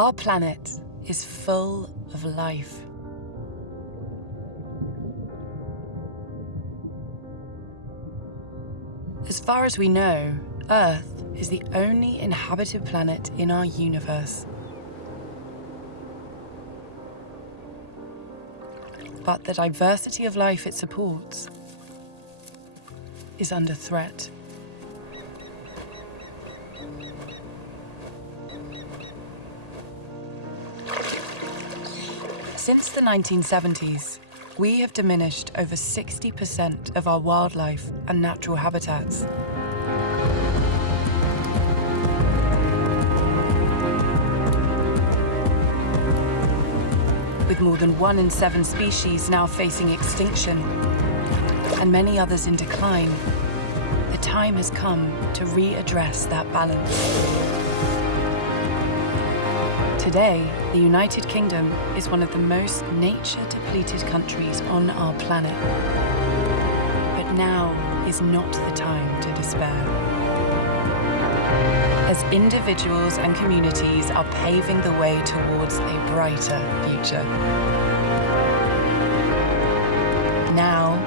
Our planet is full of life. As far as we know, Earth is the only inhabited planet in our universe. But the diversity of life it supports is under threat. Since the 1970s, we have diminished over 60% of our wildlife and natural habitats. With more than 1 in 7 species now facing extinction, and many others in decline, the time has come to readdress that balance. Today, the United Kingdom is one of the most nature-depleted countries on our planet. But now is not the time to despair. As individuals and communities are paving the way towards a brighter future. Now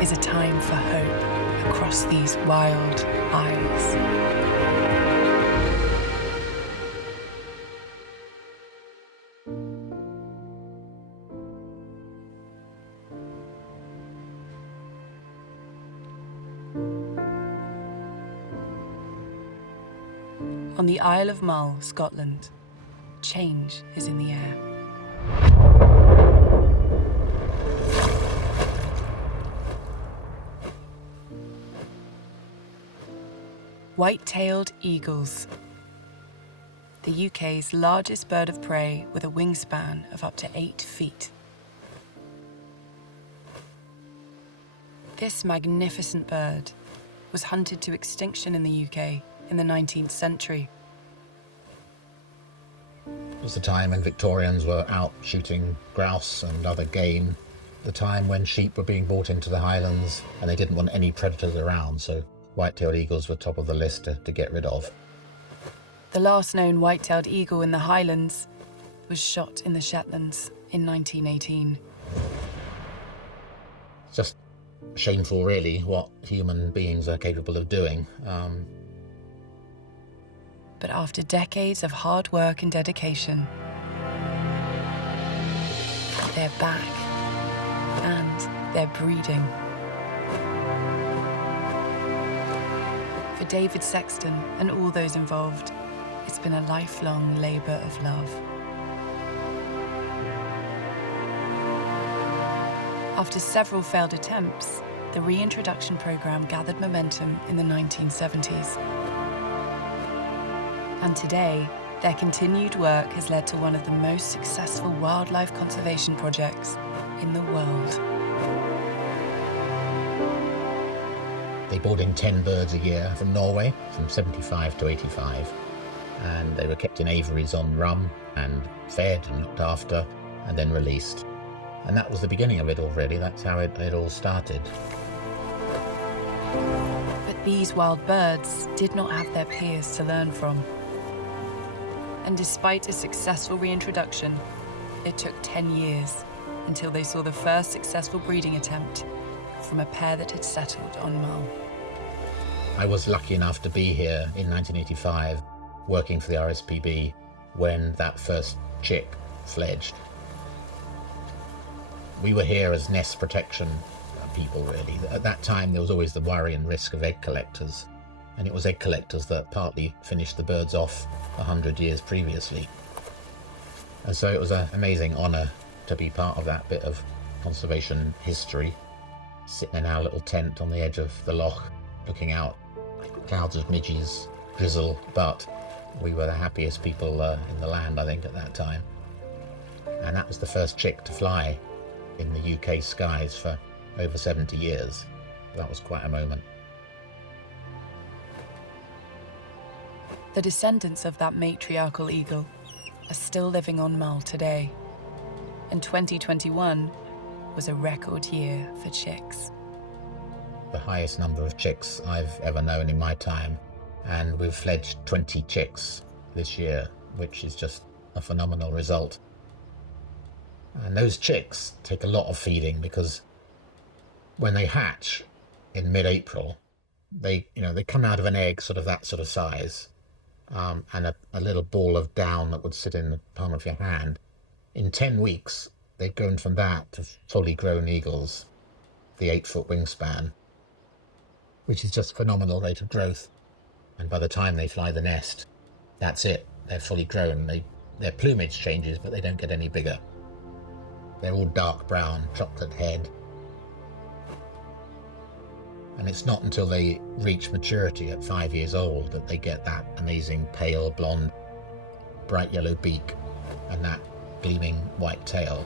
is a time for hope across these wild isles. On the Isle of Mull, Scotland, change is in the air. White-tailed eagles, the UK's largest bird of prey with a wingspan of up to 8 feet. This magnificent bird was hunted to extinction in the UK in the 19th century. It was the time when Victorians were out shooting grouse and other game, the time when sheep were being brought into the Highlands and they didn't want any predators around, so white-tailed eagles were top of the list to get rid of. The last known white-tailed eagle in the Highlands was shot in the Shetlands in 1918. It's just shameful, really, what human beings are capable of doing. But after decades of hard work and dedication, they're back and they're breeding. For David Sexton and all those involved, it's been a lifelong labour of love. After several failed attempts, the reintroduction programme gathered momentum in the 1970s. And today, their continued work has led to one of the most successful wildlife conservation projects in the world. They brought in 10 birds a year from Norway, from 75 to 85. And they were kept in aviaries on rum and fed and looked after and then released. And that was the beginning of it already. That's how it all started. But these wild birds did not have their peers to learn from. And despite a successful reintroduction, it took 10 years until they saw the first successful breeding attempt from a pair that had settled on Mull. I was lucky enough to be here in 1985, working for the RSPB, when that first chick fledged. We were here as nest protection people, really. At that time, there was always the worry and risk of egg collectors. And it was egg collectors that partly finished the birds off 100 years previously. And so it was an amazing honour to be part of that bit of conservation history, sitting in our little tent on the edge of the loch, looking out, clouds of midges, drizzle, but we were the happiest people in the land, I think, at that time. And that was the first chick to fly in the UK skies for over 70 years. That was quite a moment. The descendants of that matriarchal eagle are still living on Mull today. And 2021 was a record year for chicks. The highest number of chicks I've ever known in my time. And we've fledged 20 chicks this year, which is just a phenomenal result. And those chicks take a lot of feeding, because when they hatch in mid-April, they come out of an egg sort of that sort of size, and a little ball of down that would sit in the palm of your hand. In 10 weeks, they've grown from that to fully grown eagles, the 8-foot wingspan, which is just a phenomenal rate of growth. And by the time they fly the nest, that's it. They're fully grown. Their plumage changes, but they don't get any bigger. They're all dark brown, chocolate head. And it's not until they reach maturity at 5 years old that they get that amazing pale blonde, bright yellow beak and that gleaming white tail.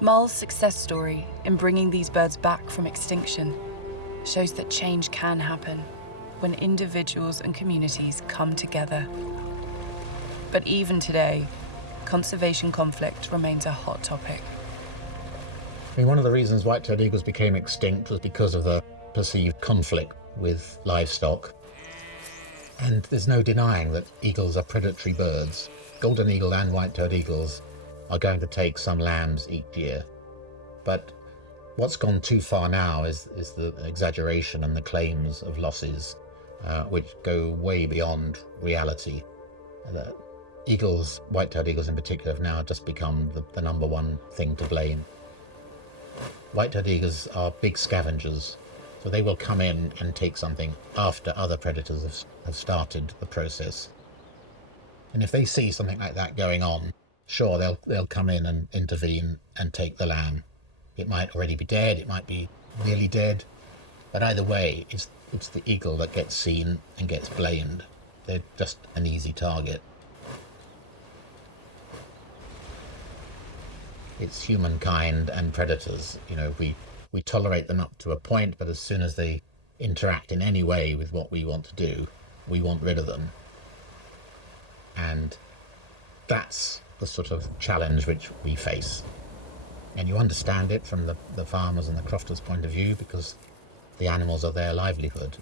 Mull's success story in bringing these birds back from extinction shows that change can happen when individuals and communities come together. But even today, conservation conflict remains a hot topic. I mean, one of the reasons white-tailed eagles became extinct was because of the perceived conflict with livestock. And there's no denying that eagles are predatory birds. Golden eagle and white-tailed eagles are going to take some lambs each year. But what's gone too far now is the exaggeration and the claims of losses, which go way beyond reality. The eagles, white-tailed eagles in particular, have now just become the number one thing to blame. White-tailed eagles are big scavengers, so they will come in and take something after other predators have started the process. And if they see something like that going on, sure, they'll come in and intervene and take the lamb. It might already be dead, it might be nearly dead, but either way, it's the eagle that gets seen and gets blamed. They're just an easy target. It's humankind and predators. We tolerate them up to a point, but as soon as they interact in any way with what we want to do, we want rid of them. And that's the sort of challenge which we face. And you understand it from the farmers and the crofters' point of view, because the animals are their livelihood.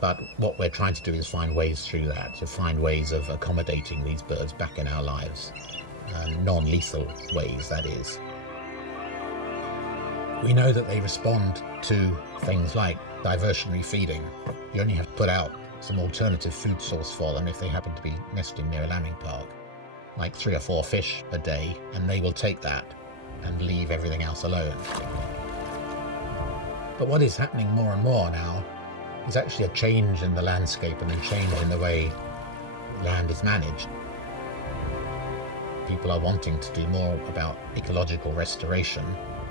But what we're trying to do is find ways through that, to find ways of accommodating these birds back in our lives. Non-lethal ways, that is. We know that they respond to things like diversionary feeding. You only have to put out some alternative food source for them if they happen to be nesting near a lambing park, like 3 or 4 fish a day, and they will take that and leave everything else alone. But what is happening more and more now is actually a change in the landscape and a change in the way land is managed. People are wanting to do more about ecological restoration,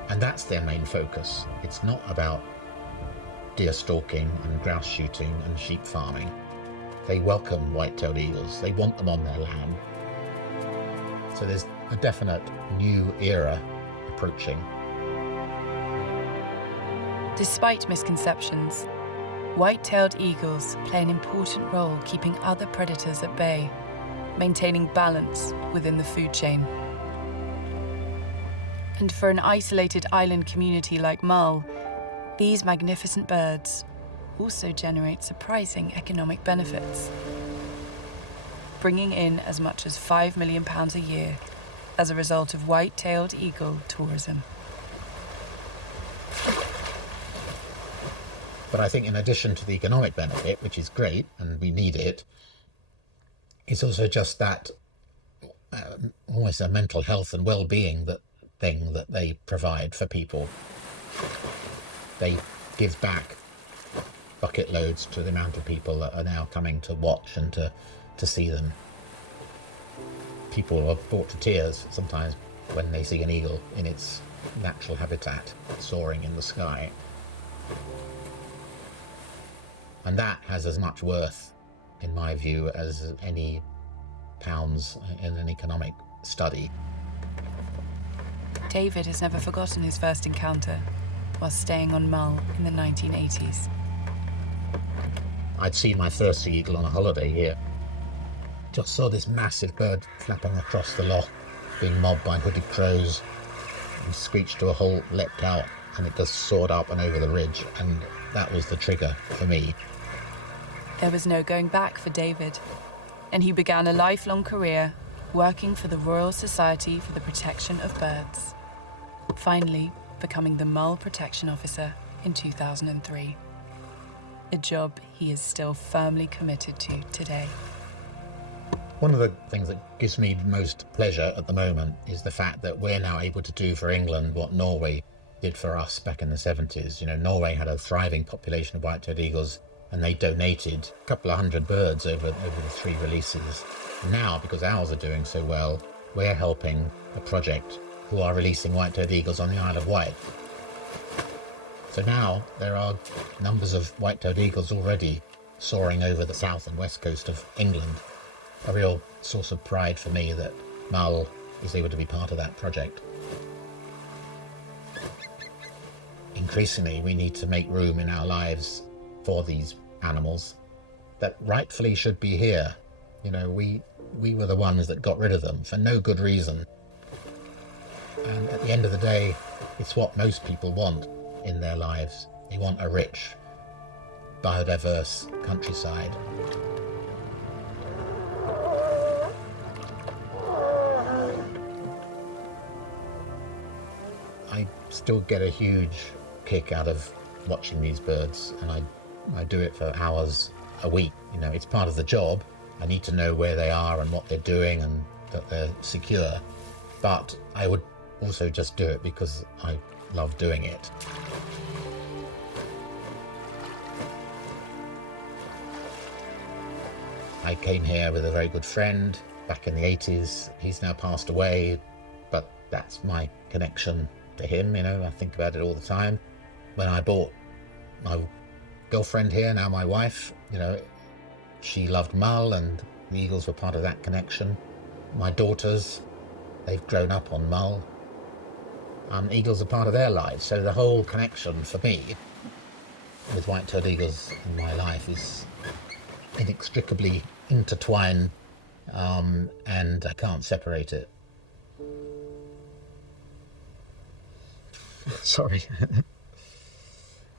and that's their main focus. It's not about deer stalking and grouse shooting and sheep farming. They welcome white-tailed eagles. They want them on their land. So there's a definite new era approaching. Despite misconceptions, white-tailed eagles play an important role keeping other predators at bay, maintaining balance within the food chain. And for an isolated island community like Mull, these magnificent birds also generate surprising economic benefits, bringing in as much as £5 million a year as a result of white-tailed eagle tourism. But I think in addition to the economic benefit, which is great, and we need it, it's also just that almost a mental health and well-being thing that they provide for people. They give back bucket loads to the amount of people that are now coming to watch and to see them. People are brought to tears sometimes when they see an eagle in its natural habitat, soaring in the sky. And that has as much worth, in my view, as any pounds in an economic study. David has never forgotten his first encounter while staying on Mull in the 1980s. I'd seen my first sea eagle on a holiday here. Just saw this massive bird flapping across the loch, being mobbed by hooded crows. He screeched to a halt, leapt out, and it just soared up and over the ridge, and that was the trigger for me. There was no going back for David. and he began a lifelong career working for the Royal Society for the Protection of Birds, finally becoming the Mull Protection Officer in 2003, a job he is still firmly committed to today. One of the things that gives me most pleasure at the moment is the fact that we're now able to do for England what Norway did for us back in the 70s. You know, Norway had a thriving population of white-tailed eagles, and they donated a couple of hundred birds over the 3 releases. Now, because ours are doing so well, we're helping a project who are releasing white-tailed eagles on the Isle of Wight. So now there are numbers of white-tailed eagles already soaring over the south and west coast of England. A real source of pride for me that Mull is able to be part of that project. Increasingly, we need to make room in our lives for these animals that rightfully should be here. You know, we were the ones that got rid of them for no good reason. And at the end of the day, it's what most people want in their lives. They want a rich, biodiverse countryside. I still get a huge kick out of watching these birds, and I do it for hours a week. You know, it's part of the job. I need to know where they are and what they're doing and that they're secure. But I would also just do it because I love doing it. I came here with a very good friend back in the 80s. He's now passed away, but that's my connection to him. You know, I think about it all the time. When I bought my girlfriend here, now my wife, you know, she loved Mull, and the eagles were part of that connection. My daughters, they've grown up on Mull. Eagles are part of their lives, so the whole connection for me with white-tailed eagles in my life is inextricably intertwined, and I can't separate it. Sorry.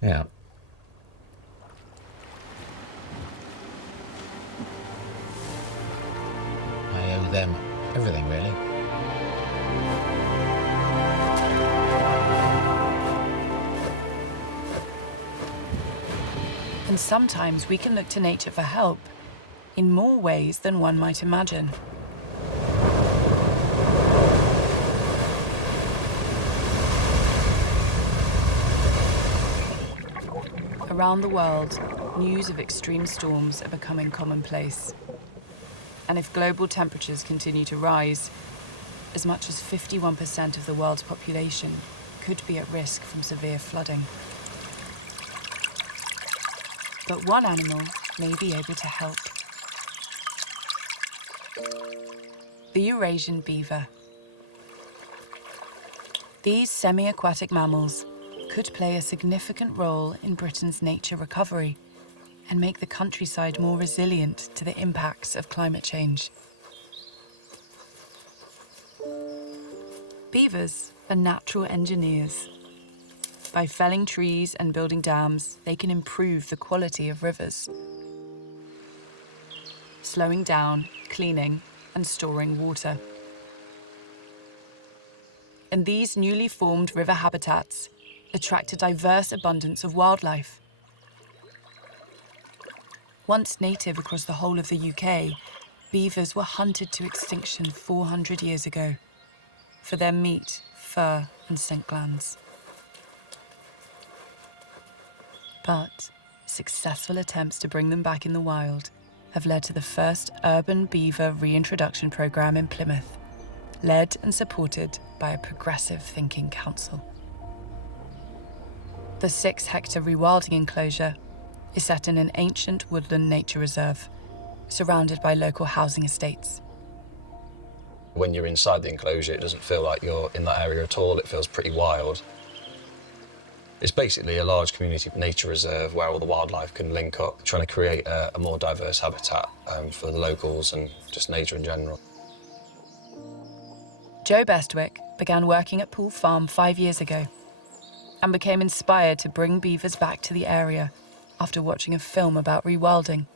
Yeah. I owe them everything, really. And sometimes we can look to nature for help in more ways than one might imagine. Around the world, news of extreme storms are becoming commonplace. And if global temperatures continue to rise, as much as 51% of the world's population could be at risk from severe flooding. But one animal may be able to help. The Eurasian beaver. These semi-aquatic mammals could play a significant role in Britain's nature recovery and make the countryside more resilient to the impacts of climate change. Beavers are natural engineers. By felling trees and building dams, they can improve the quality of rivers, slowing down, cleaning, and storing water. And these newly formed river habitats attract a diverse abundance of wildlife. Once native across the whole of the UK, beavers were hunted to extinction 400 years ago for their meat, fur, and scent glands. But successful attempts to bring them back in the wild have led to the first urban beaver reintroduction programme in Plymouth, led and supported by a progressive thinking council. The 6-hectare rewilding enclosure is set in an ancient woodland nature reserve, surrounded by local housing estates. When you're inside the enclosure, it doesn't feel like you're in that area at all. It feels pretty wild. It's basically a large community nature reserve where all the wildlife can link up, trying to create a more diverse habitat for the locals and just nature in general. Joe Bestwick began working at Poole Farm 5 years ago and became inspired to bring beavers back to the area after watching a film about rewilding.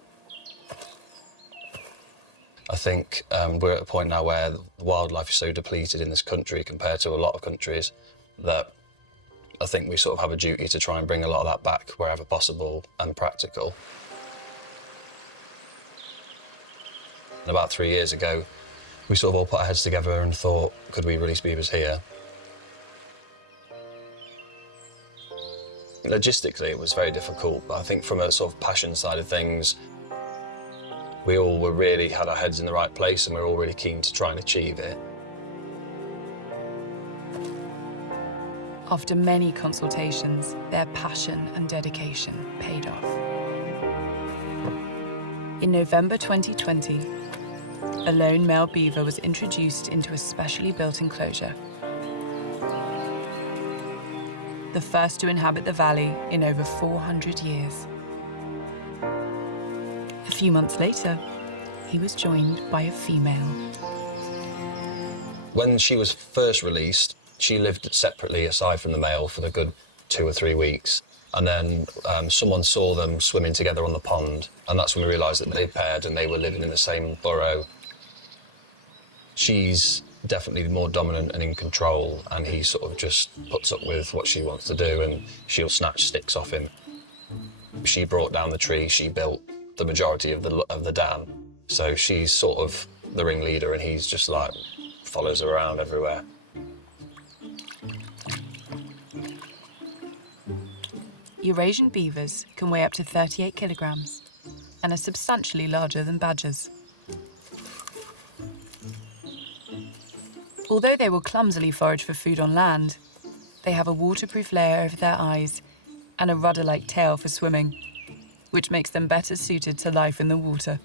think we're at a point now where the wildlife is so depleted in this country compared to a lot of countries that I think we sort of have a duty to try and bring a lot of that back wherever possible and practical. And about 3 years ago, we sort of all put our heads together and thought, could we release beavers here? Logistically, it was very difficult, but I think from a sort of passion side of things, we all really had our heads in the right place and we were all really keen to try and achieve it. After many consultations, their passion and dedication paid off. In November 2020, a lone male beaver was introduced into a specially built enclosure. The first to inhabit the valley in over 400 years. A few months later, he was joined by a female. When she was first released, she lived separately aside from the male for a good 2 or 3 weeks. And then someone saw them swimming together on the pond, and that's when we realised that they paired and they were living in the same burrow. She's definitely more dominant and in control, and he sort of just puts up with what she wants to do, and she'll snatch sticks off him. She brought down the tree, she built the majority of the dam, so she's sort of the ringleader, and he's just like follows her around everywhere. Eurasian beavers can weigh up to 38 kilograms and are substantially larger than badgers. Although they will clumsily forage for food on land, they have a waterproof layer over their eyes and a rudder-like tail for swimming, which makes them better suited to life in the water.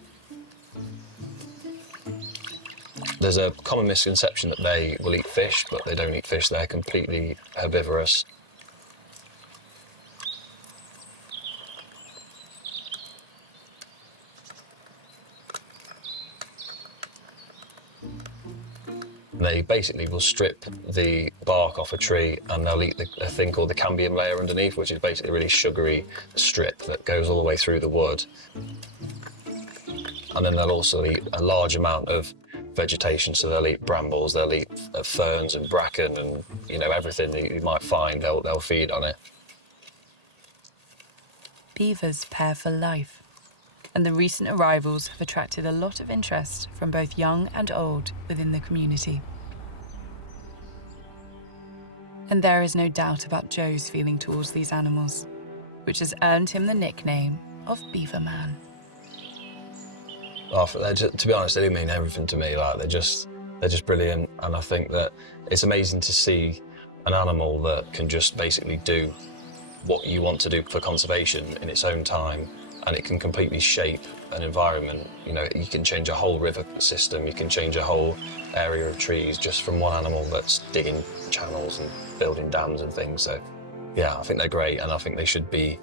There's a common misconception that they will eat fish, but they don't eat fish. They're completely herbivorous. They basically will strip the bark off a tree and they'll eat a thing called the cambium layer underneath, which is basically a really sugary strip that goes all the way through the wood. And then they'll also eat a large amount of vegetation, so they'll eat brambles, they'll eat ferns and bracken and, you know, everything that you might find, they'll feed on it. Beavers pair for life, and the recent arrivals have attracted a lot of interest from both young and old within the community. And there is no doubt about Joe's feeling towards these animals, which has earned him the nickname of Beaver Man. Oh, to be honest, they do mean everything to me. Like they're just brilliant, and I think that it's amazing to see an animal that can just basically do what you want to do for conservation in its own time, and it can completely shape an environment. You know, you can change a whole river system, you can change a whole area of trees just from one animal that's digging channels and building dams and things. So yeah, I think they're great, and I think they should be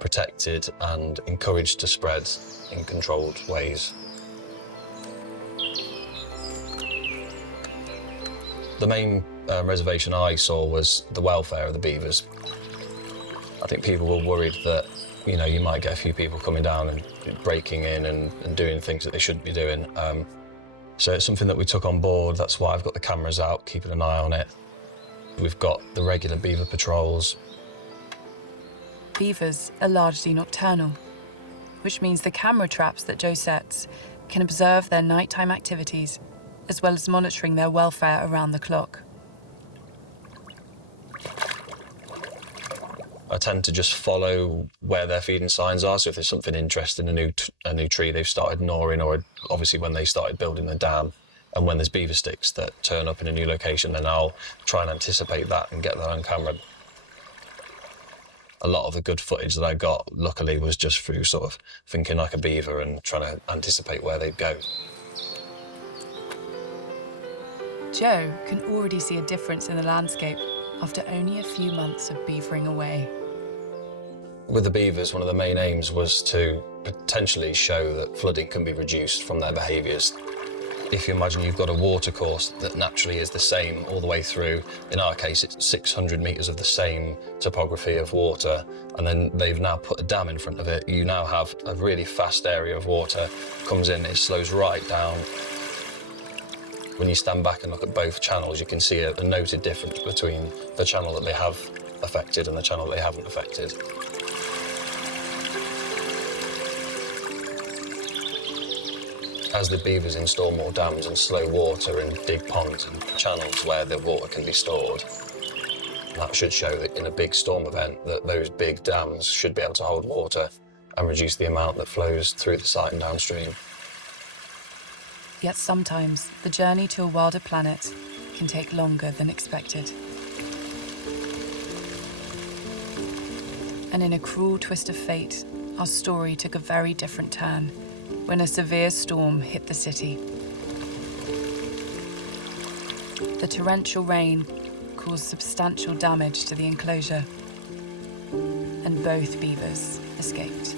protected and encouraged to spread in controlled ways. The main reservation I saw was the welfare of the beavers. I think people were worried that, you know, you might get a few people coming down and breaking in and doing things that they shouldn't be doing. So it's something that we took on board. That's why I've got the cameras out, keeping an eye on it. We've got the regular beaver patrols. Beavers are largely nocturnal, which means the camera traps that Joe sets can observe their nighttime activities, as well as monitoring their welfare around the clock. I tend to just follow where their feeding signs are. So if there's something interesting, a new tree they've started gnawing, or obviously when they started building the dam, and when there's beaver sticks that turn up in a new location, then I'll try and anticipate that and get that on camera. A lot of the good footage that I got, luckily, was just through sort of thinking like a beaver and trying to anticipate where they'd go. Joe can already see a difference in the landscape after only a few months of beavering away. With the beavers, one of the main aims was to potentially show that flooding can be reduced from their behaviours. If you imagine you've got a watercourse that naturally is the same all the way through, in our case it's 600 metres of the same topography of water, and then they've now put a dam in front of it, you now have a really fast area of water, comes in, it slows right down. When you stand back and look at both channels, you can see a noted difference between the channel that they have affected and the channel they haven't affected. As the beavers install more dams and slow water and dig ponds and channels where the water can be stored, that should show that in a big storm event that those big dams should be able to hold water and reduce the amount that flows through the site and downstream. Yet sometimes the journey to a wilder planet can take longer than expected. And in a cruel twist of fate, our story took a very different turn when a severe storm hit the city. The torrential rain caused substantial damage to the enclosure, and both beavers escaped.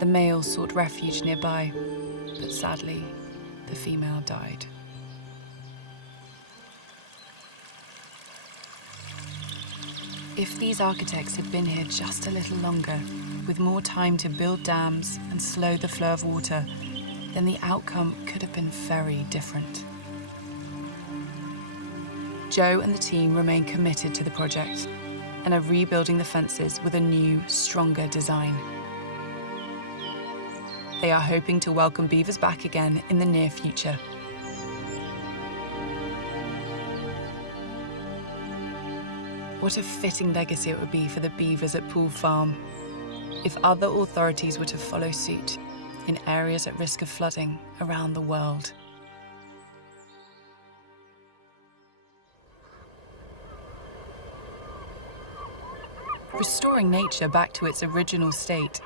The male sought refuge nearby, but sadly, the female died. If these architects had been here just a little longer, with more time to build dams and slow the flow of water, then the outcome could have been very different. Joe and the team remain committed to the project and are rebuilding the fences with a new, stronger design. They are hoping to welcome beavers back again in the near future. What a fitting legacy it would be for the beavers at Poole Farm if other authorities were to follow suit in areas at risk of flooding around the world. Restoring nature back to its original state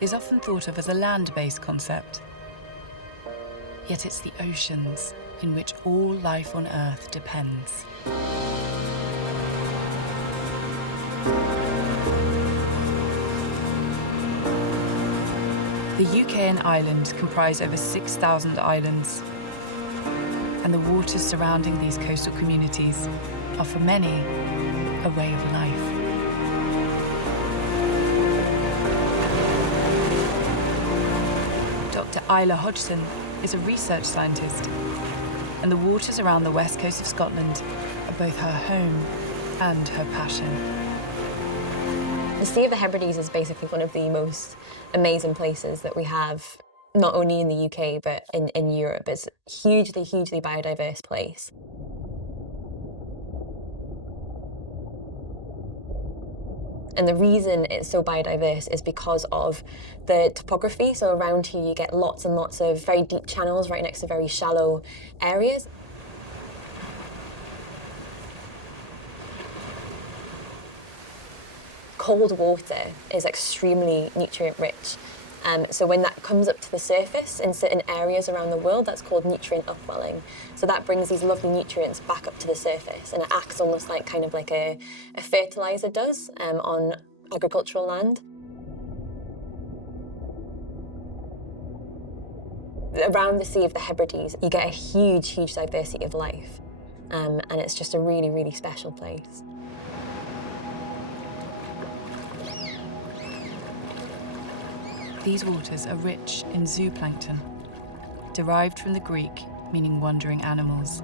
is often thought of as a land-based concept. Yet it's the oceans in which all life on Earth depends. The UK and Ireland comprise over 6,000 islands, and the waters surrounding these coastal communities are for many a way of life. Dr. Isla Hodgson is a research scientist, and the waters around the west coast of Scotland are both her home and her passion. The Sea of the Hebrides is basically one of the most amazing places that we have, not only in the UK, but in Europe. It's a hugely, hugely biodiverse place. And the reason it's so biodiverse is because of the topography. So around here you get lots and lots of very deep channels right next to very shallow areas. Cold water is extremely nutrient rich. So when that comes up to the surface in certain areas around the world, that's called nutrient upwelling. So that brings these lovely nutrients back up to the surface, and it acts almost like kind of like a fertilizer does on agricultural land. Around the Sea of the Hebrides, you get a huge, huge diversity of life, and it's just a really, really special place. These waters are rich in zooplankton, derived from the Greek meaning wandering animals.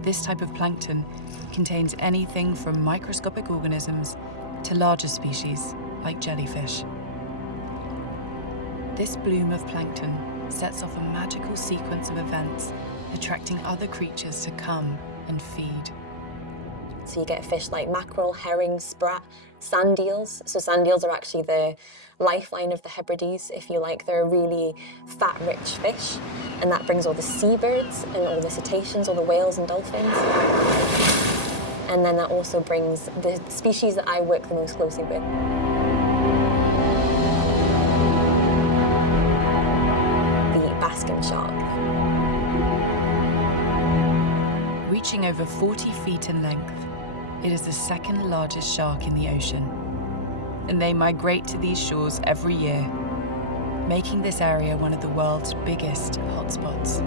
This type of plankton contains anything from microscopic organisms to larger species like jellyfish. This bloom of plankton sets off a magical sequence of events, attracting other creatures to come and feed. So you get fish like mackerel, herring, sprat, sand eels. So sand eels are actually the lifeline of the Hebrides, if you like. They're a really fat-rich fish, and that brings all the seabirds and all the cetaceans, all the whales and dolphins. And then that also brings the species that I work the most closely with. The basking shark. Reaching over 40 feet in length, It is the second largest shark in the ocean, and they migrate to these shores every year, making this area one of the world's biggest hotspots.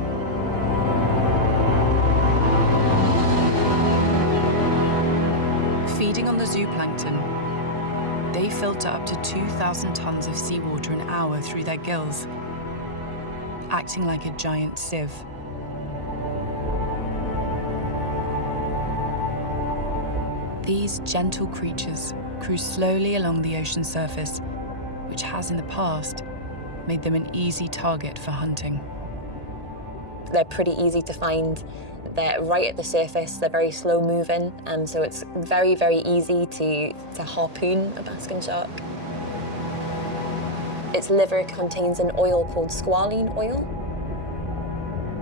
Feeding on the zooplankton, they filter up to 2,000 tons of seawater an hour through their gills, acting like a giant sieve. These gentle creatures cruise slowly along the ocean surface, which has in the past made them an easy target for hunting. They're pretty easy to find. They're right at the surface, they're very slow moving, so it's very, very easy to harpoon a basking shark. Its liver contains an oil called squalene oil.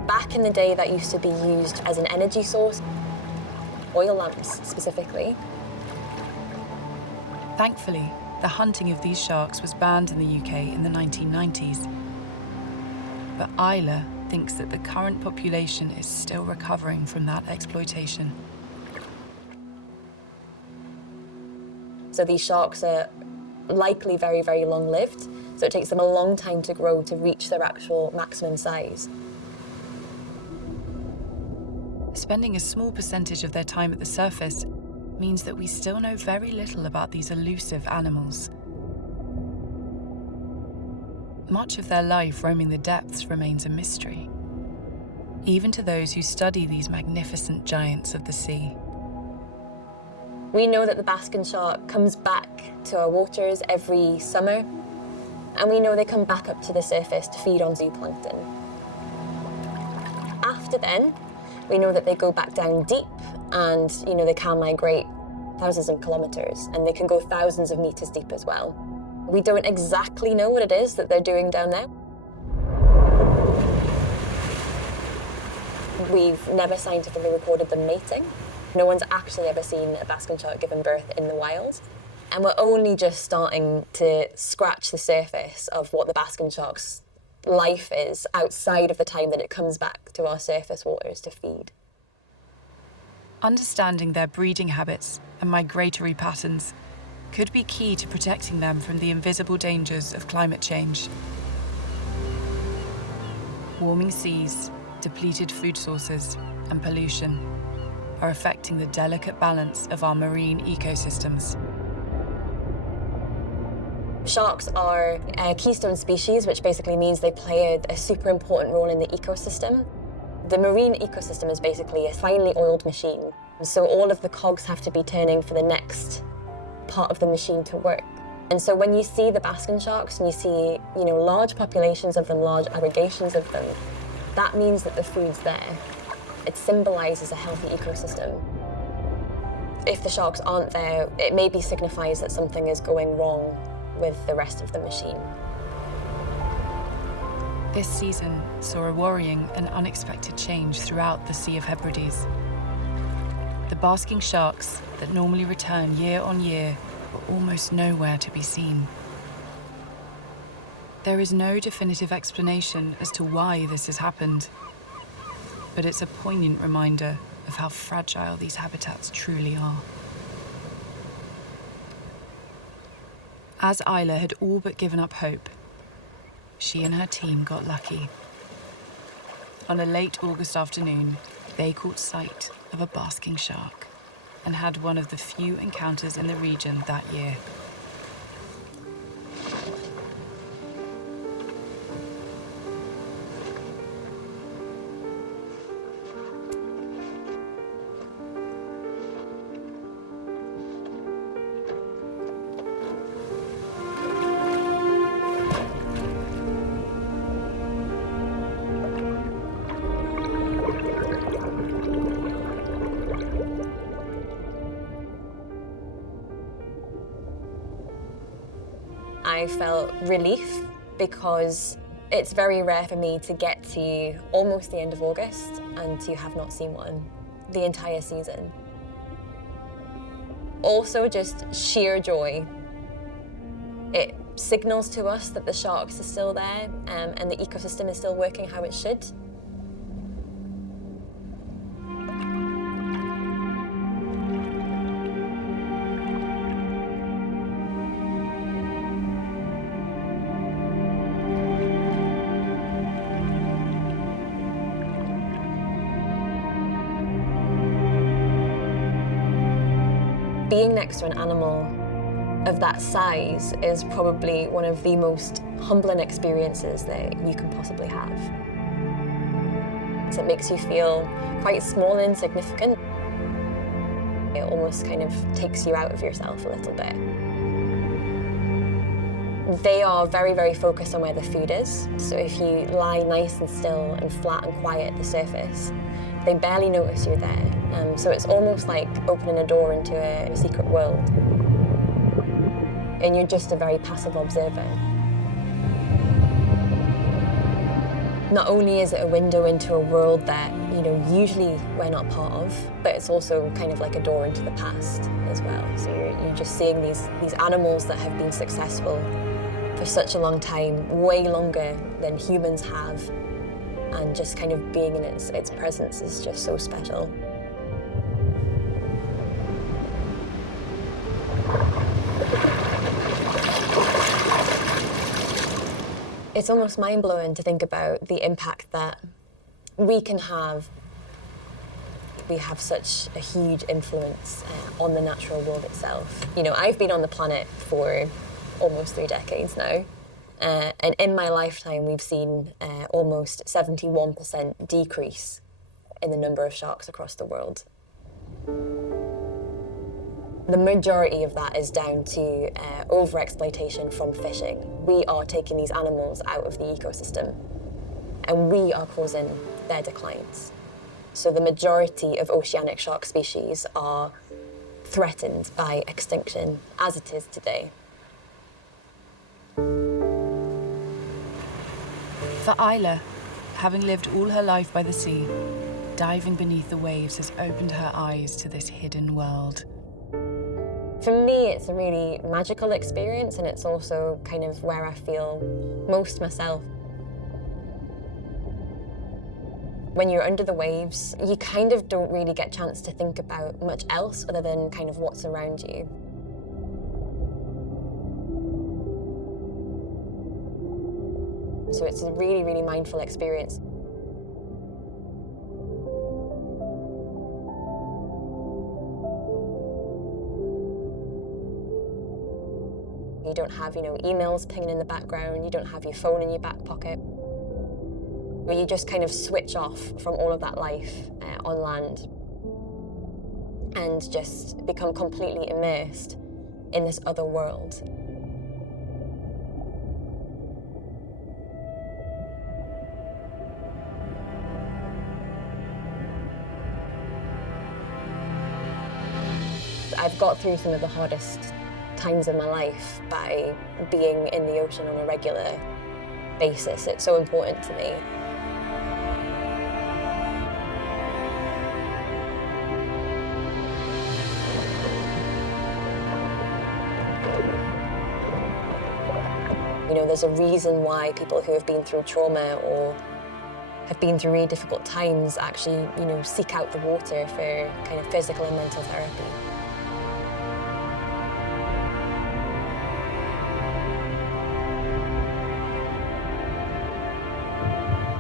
Back in the day, that used to be used as an energy source, oil lamps specifically. Thankfully, the hunting of these sharks was banned in the UK in the 1990s. But Isla thinks that the current population is still recovering from that exploitation. So these sharks are likely very, very long-lived, so it takes them a long time to grow to reach their actual maximum size. Spending a small percentage of their time at the surface means that we still know very little about these elusive animals. Much of their life roaming the depths remains a mystery, even to those who study these magnificent giants of the sea. We know that the basking shark comes back to our waters every summer, and we know they come back up to the surface to feed on zooplankton. After then, we know that they go back down deep, and they can migrate thousands of kilometers, and they can go thousands of meters deep as well. We don't exactly know what it is that they're doing down there. We've never scientifically recorded them mating. No one's actually ever seen a basking shark giving birth in the wild. And we're only just starting to scratch the surface of what the basking shark's life is outside of the time that it comes back to our surface waters to feed. Understanding their breeding habits and migratory patterns could be key to protecting them from the invisible dangers of climate change. Warming seas, depleted food sources, and pollution are affecting the delicate balance of our marine ecosystems. Sharks are a keystone species, which basically means they play a super important role in the ecosystem. The marine ecosystem is basically a finely oiled machine, so all of the cogs have to be turning for the next part of the machine to work. And so when you see the basking sharks and you see, large populations of them, large aggregations of them, that means that the food's there. It symbolizes a healthy ecosystem. If the sharks aren't there, it maybe signifies that something is going wrong with the rest of the machine. This season saw a worrying and unexpected change throughout the Sea of Hebrides. The basking sharks that normally return year on year were almost nowhere to be seen. There is no definitive explanation as to why this has happened, but it's a poignant reminder of how fragile these habitats truly are. As Isla had all but given up hope, she and her team got lucky. On a late August afternoon, they caught sight of a basking shark and had one of the few encounters in the region that year. I felt relief because it's very rare for me to get to almost the end of August and to have not seen one the entire season. Also, just sheer joy. It signals to us that the sharks are still there and the ecosystem is still working how it should. being next to an animal of that size is probably one of the most humbling experiences that you can possibly have. So it makes you feel quite small and insignificant. It almost kind of takes you out of yourself a little bit. They are very, very focused on where the food is. So if you lie nice and still and flat and quiet at the surface, they barely notice you're there. So it's almost like opening a door into a secret world. And you're just a very passive observer. Not only is it a window into a world that, usually we're not part of, but it's also kind of like a door into the past as well. So you're just seeing these animals that have been successful for such a long time, way longer than humans have, and just kind of being in its presence is just so special. It's almost mind-blowing to think about the impact that we can have. We have such a huge influence on the natural world itself. I've been on the planet for almost 3 decades now, and in my lifetime we've seen almost 71% decrease in the number of sharks across the world. The majority of that is down to overexploitation from fishing. We are taking these animals out of the ecosystem, and we are causing their declines. So the majority of oceanic shark species are threatened by extinction as it is today. For Isla, having lived all her life by the sea, diving beneath the waves has opened her eyes to this hidden world. For me, it's a really magical experience, and it's also kind of where I feel most myself. When you're under the waves, you kind of don't really get a chance to think about much else other than kind of what's around you. So it's a really, really mindful experience. You don't have, emails pinging in the background, you don't have your phone in your back pocket. Where you just kind of switch off from all of that life on land and just become completely immersed in this other world. I've got through some of the hardest times of my life by being in the ocean on a regular basis. It's so important to me. There's a reason why people who have been through trauma or have been through really difficult times actually, seek out the water for kind of physical and mental therapy.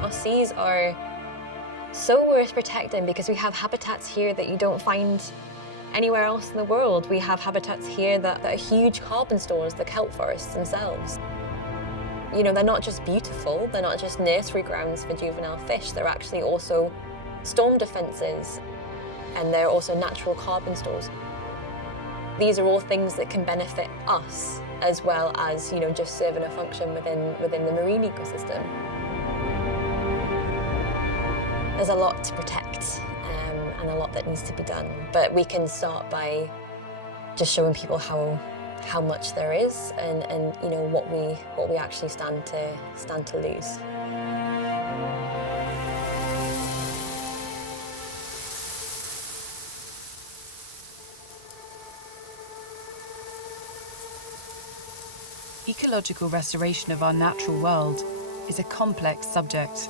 Our seas are so worth protecting because we have habitats here that you don't find anywhere else in the world. We have habitats here that are huge carbon stores, the kelp forests themselves. They're not just beautiful, they're not just nursery grounds for juvenile fish, they're actually also storm defences, and they're also natural carbon stores. These are all things that can benefit us, as well as, just serving a function within the marine ecosystem. There's a lot to protect, and a lot that needs to be done, but we can start by just showing people how much there is, and what we actually stand to lose. Ecological restoration of our natural world is a complex subject.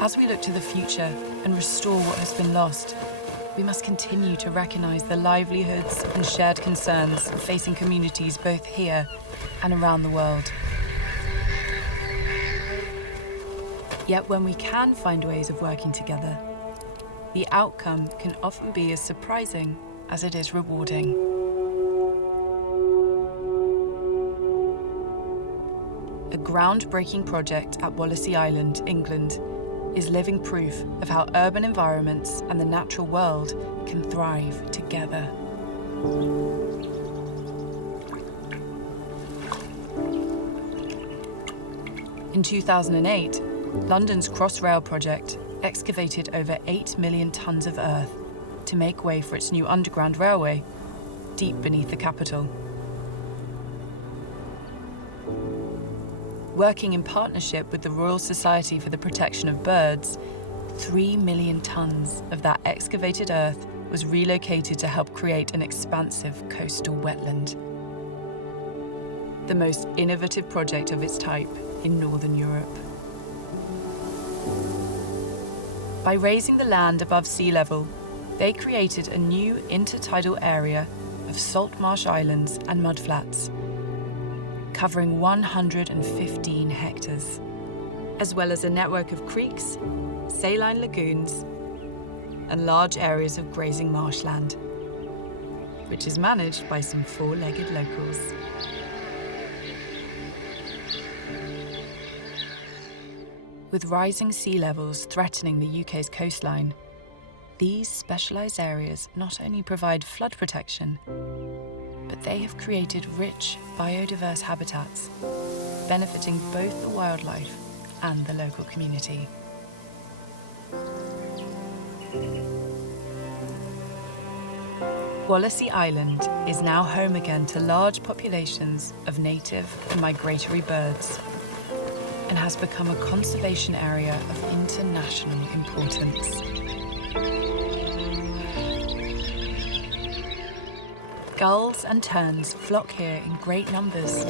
As we look to the future and restore what has been lost, we must continue to recognise the livelihoods and shared concerns facing communities both here and around the world. Yet when we can find ways of working together, the outcome can often be as surprising as it is rewarding. A groundbreaking project at Wallasey Island, England, is living proof of how urban environments and the natural world can thrive together. In 2008, London's Crossrail project excavated over 8 million tonnes of earth to make way for its new underground railway, deep beneath the capital. Working in partnership with the Royal Society for the Protection of Birds, 3 million tonnes of that excavated earth was relocated to help create an expansive coastal wetland. The most innovative project of its type in Northern Europe. By raising the land above sea level, they created a new intertidal area of salt marsh islands and mudflats, covering 115 hectares, as well as a network of creeks, saline lagoons, and large areas of grazing marshland, which is managed by some four-legged locals. With rising sea levels threatening the UK's coastline, these specialised areas not only provide flood protection, but they have created rich, biodiverse habitats, benefiting both the wildlife and the local community. Wallasey Island is now home again to large populations of native and migratory birds, and has become a conservation area of international importance. Gulls and terns flock here in great numbers,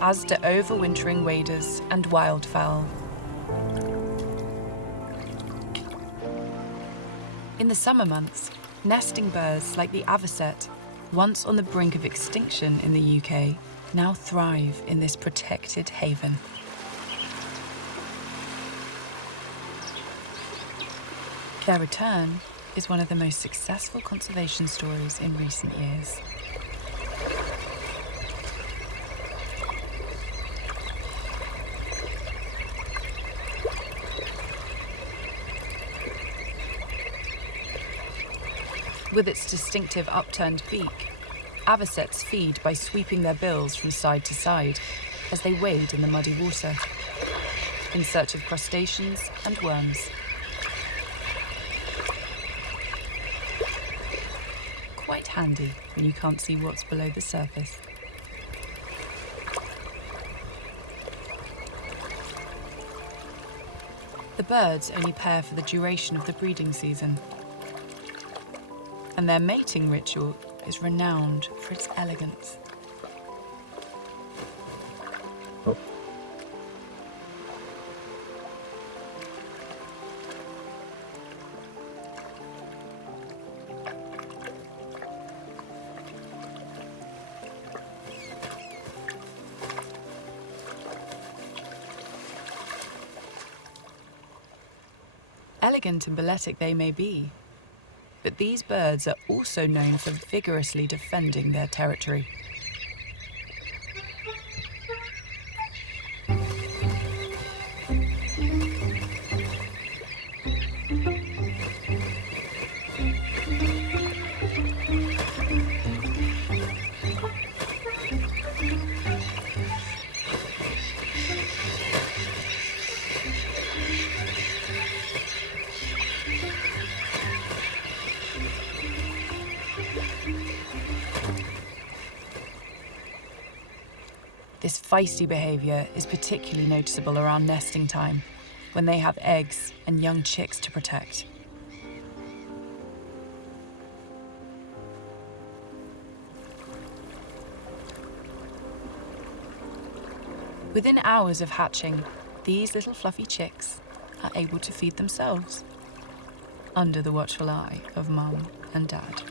as do overwintering waders and wildfowl. In the summer months, nesting birds like the avocet, once on the brink of extinction in the UK, now thrive in this protected haven. Their return is one of the most successful conservation stories in recent years. With its distinctive upturned beak, avocets feed by sweeping their bills from side to side as they wade in the muddy water, in search of crustaceans and worms. Quite handy when you can't see what's below the surface. The birds only pair for the duration of the breeding season, and their mating ritual is renowned for its elegance. Oh. Elegant and balletic they may be, but these birds are also known for vigorously defending their territory. This feisty behaviour is particularly noticeable around nesting time, when they have eggs and young chicks to protect. Within hours of hatching, these little fluffy chicks are able to feed themselves, under the watchful eye of Mum and Dad.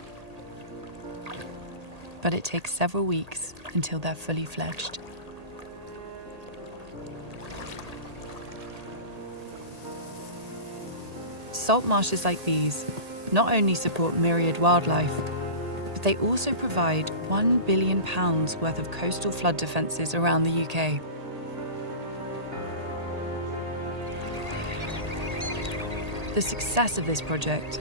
But it takes several weeks until they're fully fledged. Salt marshes like these not only support myriad wildlife, but they also provide £1 billion worth of coastal flood defences around the UK. The success of this project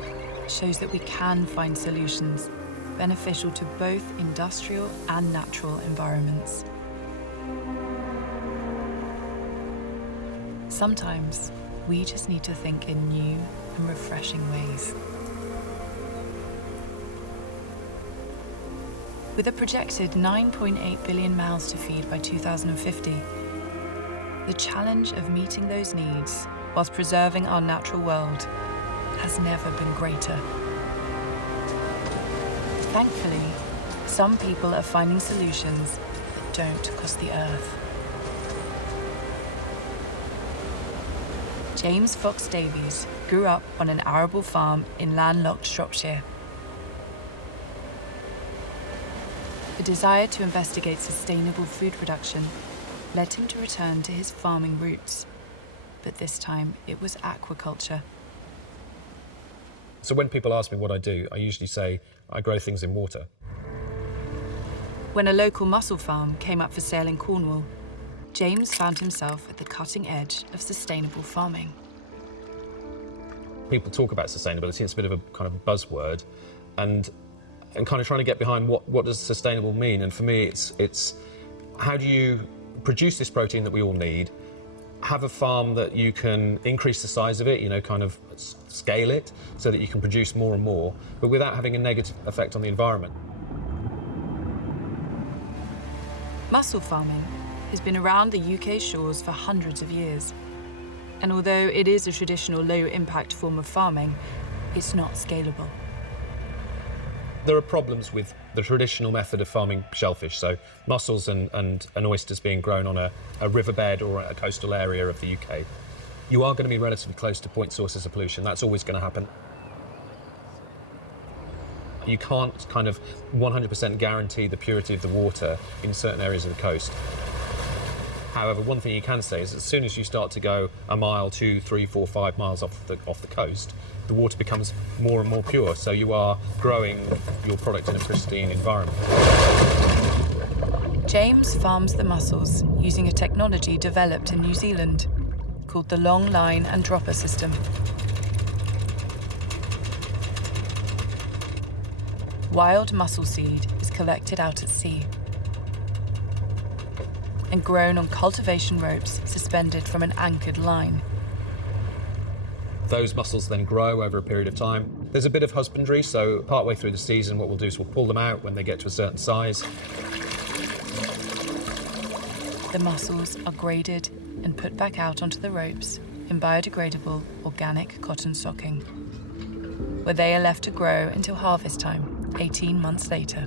shows that we can find solutions beneficial to both industrial and natural environments. Sometimes we just need to think in new and refreshing ways. With a projected 9.8 billion mouths to feed by 2050, the challenge of meeting those needs whilst preserving our natural world has never been greater. Thankfully, some people are finding solutions that don't cost the earth. James Fox Davies grew up on an arable farm in landlocked Shropshire. The desire to investigate sustainable food production led him to return to his farming roots, but this time it was aquaculture. So when people ask me what I do, I usually say I grow things in water. When a local mussel farm came up for sale in Cornwall, James found himself at the cutting edge of sustainable farming. People talk about sustainability, it's a bit of a kind of buzzword, and kind of trying to get behind what does sustainable mean. And for me, it's how do you produce this protein that we all need, have a farm that you can increase the size of it, kind of scale it so that you can produce more and more, but without having a negative effect on the environment. Mussel farming has been around the UK shores for hundreds of years. And although it is a traditional low-impact form of farming, it's not scalable. There are problems with the traditional method of farming shellfish, so mussels and oysters being grown on a riverbed or a coastal area of the UK. You are going to be relatively close to point sources of pollution. That's always going to happen. You can't kind of 100% guarantee the purity of the water in certain areas of the coast. However, one thing you can say is as soon as you start to go a mile, 2, 3, 4, 5 miles off the coast, the water becomes more and more pure, so you are growing your product in a pristine environment. James farms the mussels using a technology developed in New Zealand called the long line and dropper system. Wild mussel seed is collected out at sea and grown on cultivation ropes suspended from an anchored line. Those mussels then grow over a period of time. There's a bit of husbandry, so partway through the season what we'll do is we'll pull them out when they get to a certain size. The mussels are graded and put back out onto the ropes in biodegradable organic cotton socking, where they are left to grow until harvest time, 18 months later.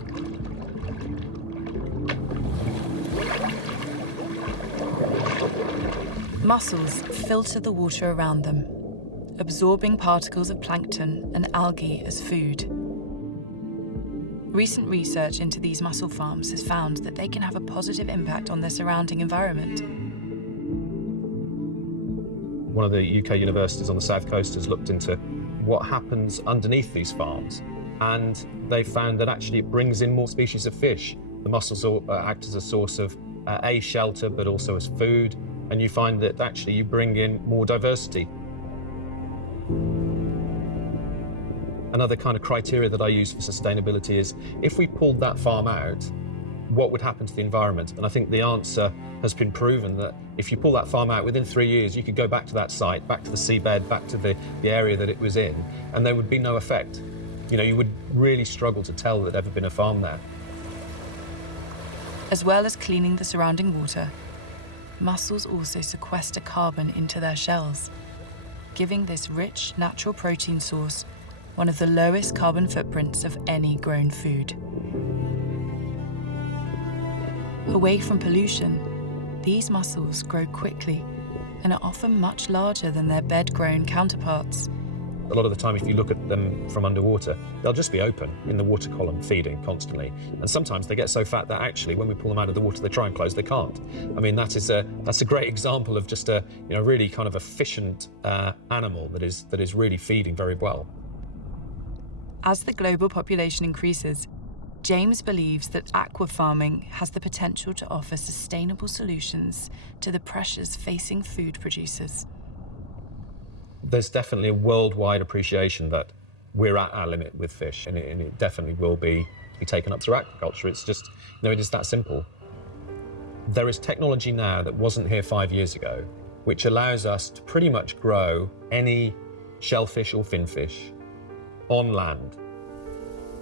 Mussels filter the water around them, absorbing particles of plankton and algae as food. Recent research into these mussel farms has found that they can have a positive impact on their surrounding environment. One of the UK universities on the south coast has looked into what happens underneath these farms, and they found that actually it brings in more species of fish. The mussels act as a source of shelter, but also as food, and you find that actually you bring in more diversity. Another kind of criteria that I use for sustainability is if we pulled that farm out, what would happen to the environment? And I think the answer has been proven that if you pull that farm out within 3 years, you could go back to that site, back to the seabed, back to the area that it was in, and there would be no effect. You would really struggle to tell that there'd ever been a farm there. As well as cleaning the surrounding water, mussels also sequester carbon into their shells, giving this rich natural protein source one of the lowest carbon footprints of any grown food. Away from pollution, these mussels grow quickly and are often much larger than their bed-grown counterparts, A lot of the time, if you look at them from underwater, they'll just be open in the water column, feeding constantly. And sometimes they get so fat that actually, when we pull them out of the water, they try and close, they can't. I mean, that's a great example of just a really kind of efficient animal that is really feeding very well. As the global population increases, James believes that aqua farming has the potential to offer sustainable solutions to the pressures facing food producers. There's definitely a worldwide appreciation that we're at our limit with fish, and it definitely will be taken up through aquaculture. It's just, it is that simple. There is technology now that wasn't here 5 years ago, which allows us to pretty much grow any shellfish or finfish on land.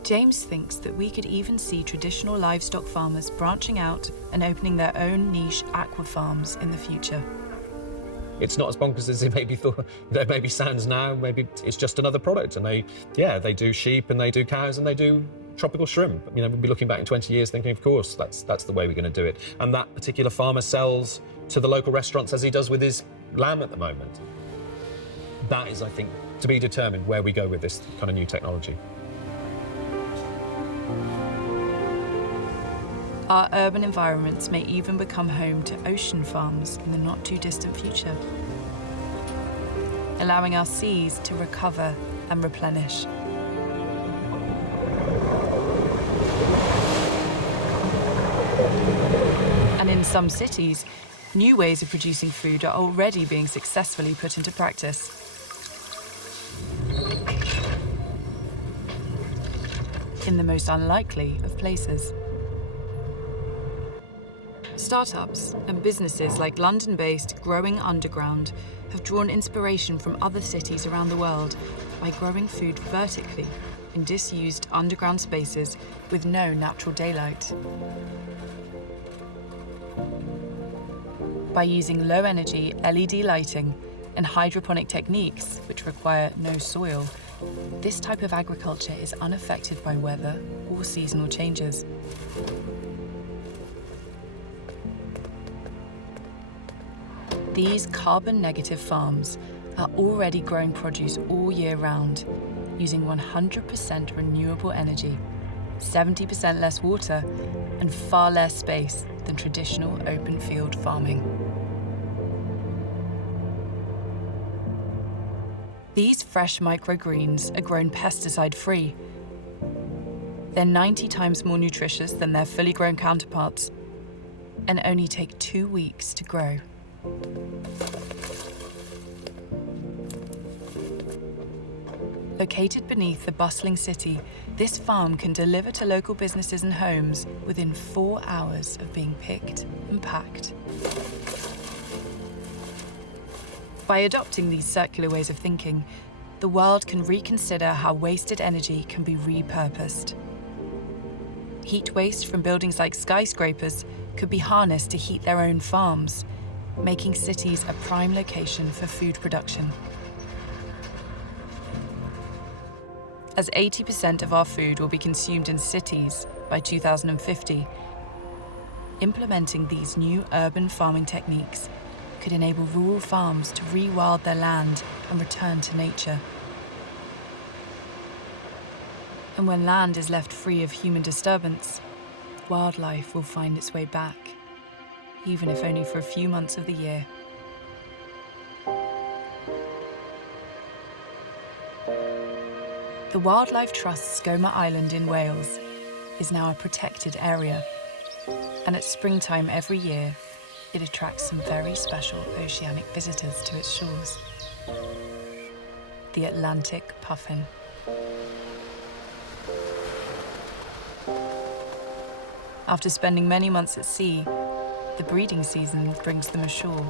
James thinks that we could even see traditional livestock farmers branching out and opening their own niche aqua farms in the future. It's not as bonkers as it maybe sounds now. Maybe it's just another product, and they do sheep and they do cows and they do tropical shrimp. We'll be looking back in 20 years thinking, of course, that's the way we're going to do it. And that particular farmer sells to the local restaurants as he does with his lamb at the moment. That is, I think, to be determined where we go with this kind of new technology. Our urban environments may even become home to ocean farms in the not-too-distant future, allowing our seas to recover and replenish. And in some cities, new ways of producing food are already being successfully put into practice. In the most unlikely of places. Startups and businesses like London-based Growing Underground have drawn inspiration from other cities around the world by growing food vertically in disused underground spaces with no natural daylight. By using low-energy LED lighting and hydroponic techniques, which require no soil, this type of agriculture is unaffected by weather or seasonal changes. These carbon-negative farms are already growing produce all year round, using 100% renewable energy, 70% less water, and far less space than traditional open field farming. These fresh microgreens are grown pesticide-free. They're 90 times more nutritious than their fully grown counterparts, and only take 2 weeks to grow. Located beneath the bustling city, this farm can deliver to local businesses and homes within 4 hours of being picked and packed. By adopting these circular ways of thinking, the world can reconsider how wasted energy can be repurposed. Heat waste from buildings like skyscrapers could be harnessed to heat their own farms, making cities a prime location for food production. As 80% of our food will be consumed in cities by 2050, implementing these new urban farming techniques could enable rural farms to rewild their land and return to nature. And when land is left free of human disturbance, wildlife will find its way back, even if only for a few months of the year. The Wildlife Trust's Skoma Island in Wales is now a protected area, and at springtime every year, it attracts some very special oceanic visitors to its shores. The Atlantic puffin. After spending many months at sea, the breeding season brings them ashore.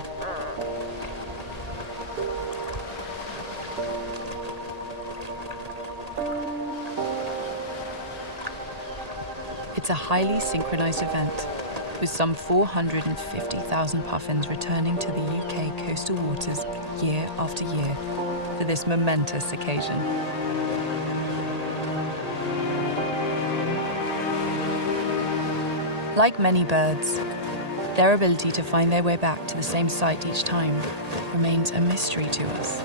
It's a highly synchronized event, with some 450,000 puffins returning to the UK coastal waters year after year for this momentous occasion. Like many birds, their ability to find their way back to the same site each time remains a mystery to us.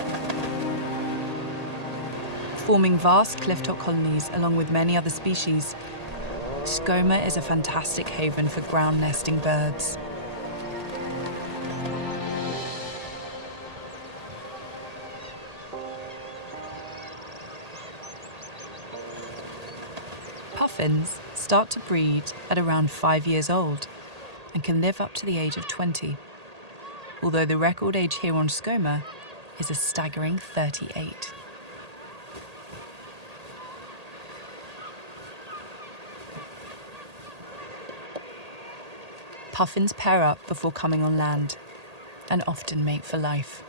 forming vast clifftop colonies along with many other species, Skomer is a fantastic haven for ground nesting birds. Puffins start to breed at around 5 years old and can live up to the age of 20, although the record age here on Skomer is a staggering 38. Puffins pair up before coming on land and often mate for life.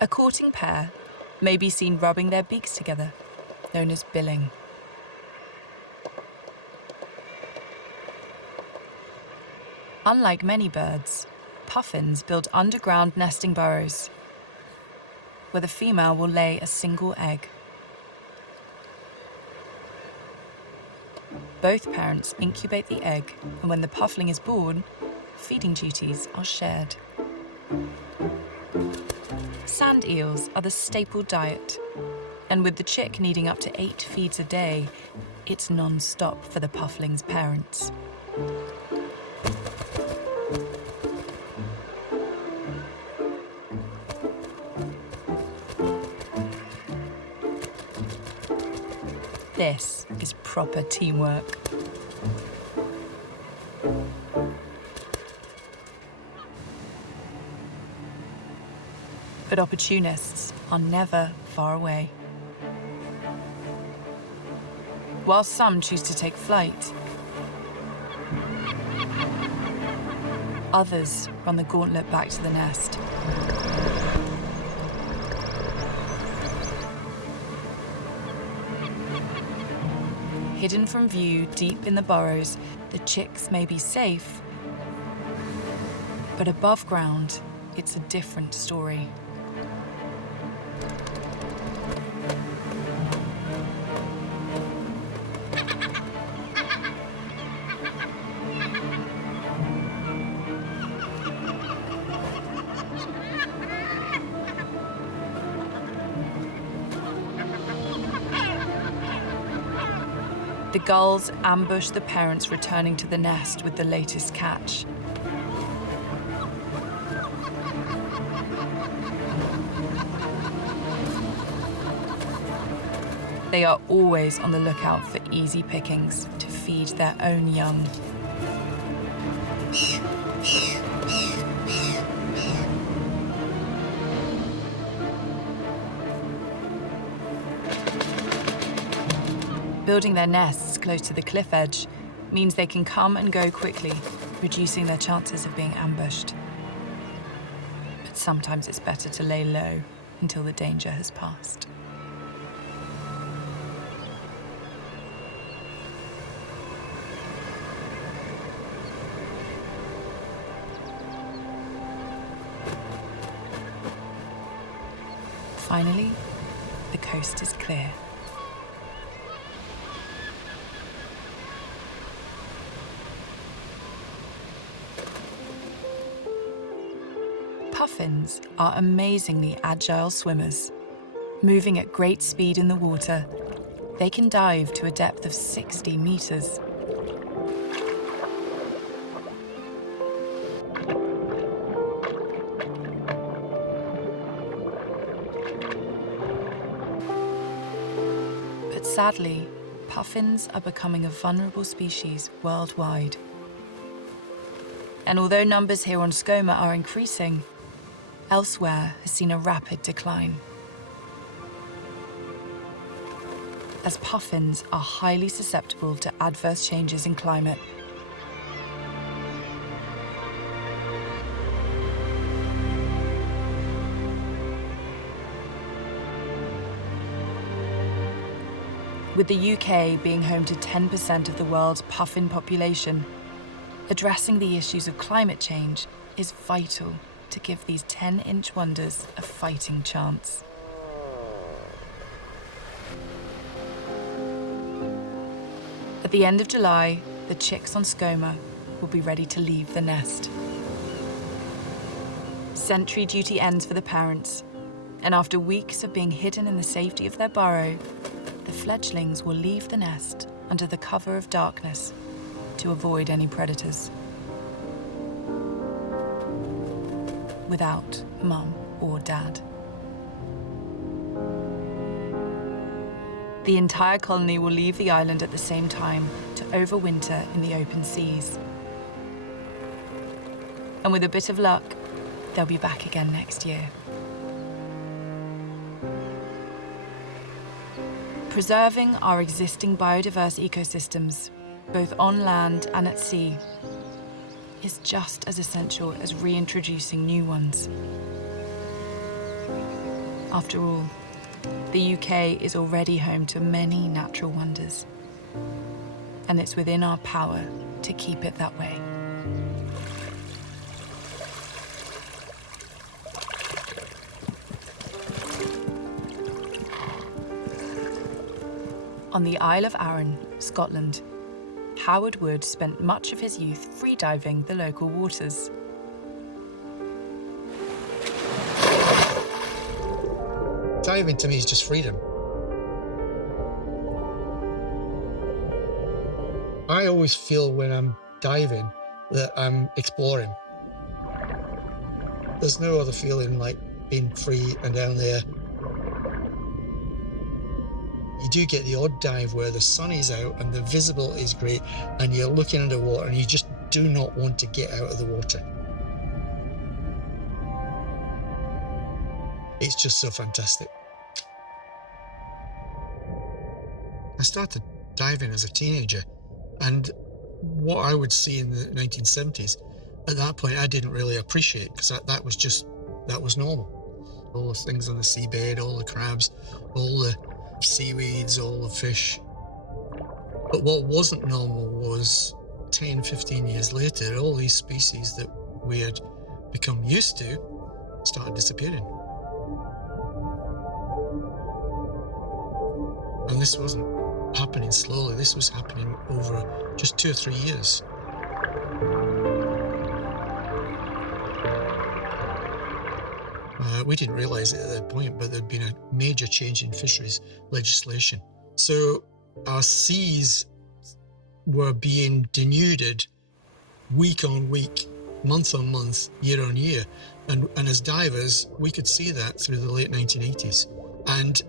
A courting pair may be seen rubbing their beaks together, known as billing. Unlike many birds, puffins build underground nesting burrows, where the female will lay a single egg. Both parents incubate the egg, and when the puffling is born, feeding duties are shared. Sand eels are the staple diet, and with the chick needing up to 8 feeds a day, it's non-stop for the puffling's parents. This is proper teamwork. But opportunists are never far away. While some choose to take flight, others run the gauntlet back to the nest. Hidden from view deep in the burrows, the chicks may be safe, but above ground, it's a different story. The gulls ambush the parents returning to the nest with the latest catch. They are always on the lookout for easy pickings to feed their own young. Building their nests close to the cliff edge means they can come and go quickly, reducing their chances of being ambushed. But sometimes it's better to lay low until the danger has passed. Finally, the coast is clear. Puffins are amazingly agile swimmers. Moving at great speed in the water, they can dive to a depth of 60 meters. But sadly, puffins are becoming a vulnerable species worldwide. And although numbers here on Skomer are increasing, elsewhere has seen a rapid decline. As puffins are highly susceptible to adverse changes in climate. With the UK being home to 10% of the world's puffin population, addressing the issues of climate change is vital to give these 10-inch wonders a fighting chance. At the end of July, the chicks on Skomer will be ready to leave the nest. Sentry duty ends for the parents, and after weeks of being hidden in the safety of their burrow, the fledglings will leave the nest under the cover of darkness to avoid any predators. Without mum or dad. The entire colony will leave the island at the same time to overwinter in the open seas. And with a bit of luck, they'll be back again next year. Preserving our existing biodiverse ecosystems, both on land and at sea, is just as essential as reintroducing new ones. After all, the UK is already home to many natural wonders, and it's within our power to keep it that way. On the Isle of Arran, Scotland, Howard Wood spent much of his youth freediving the local waters. Diving to me is just freedom. I always feel when I'm diving that I'm exploring. There's no other feeling like being free and down there. You do get the odd dive where the sun is out and the visible is great and you're looking underwater and you just do not want to get out of the water. It's just so fantastic. I started diving as a teenager, and what I would see in the 1970s, at that point I didn't really appreciate, because that was normal. All the things on the seabed, all the crabs, all the seaweeds, all the fish. But what wasn't normal was 10, 15 years later, all these species that we had become used to started disappearing. And this wasn't happening slowly, this was happening over just 2 or 3 years. We didn't realise it at that point, but there'd been a major change in fisheries legislation. So our seas were being denuded week on week, month on month, year on year. And as divers, we could see that through the late 1980s. And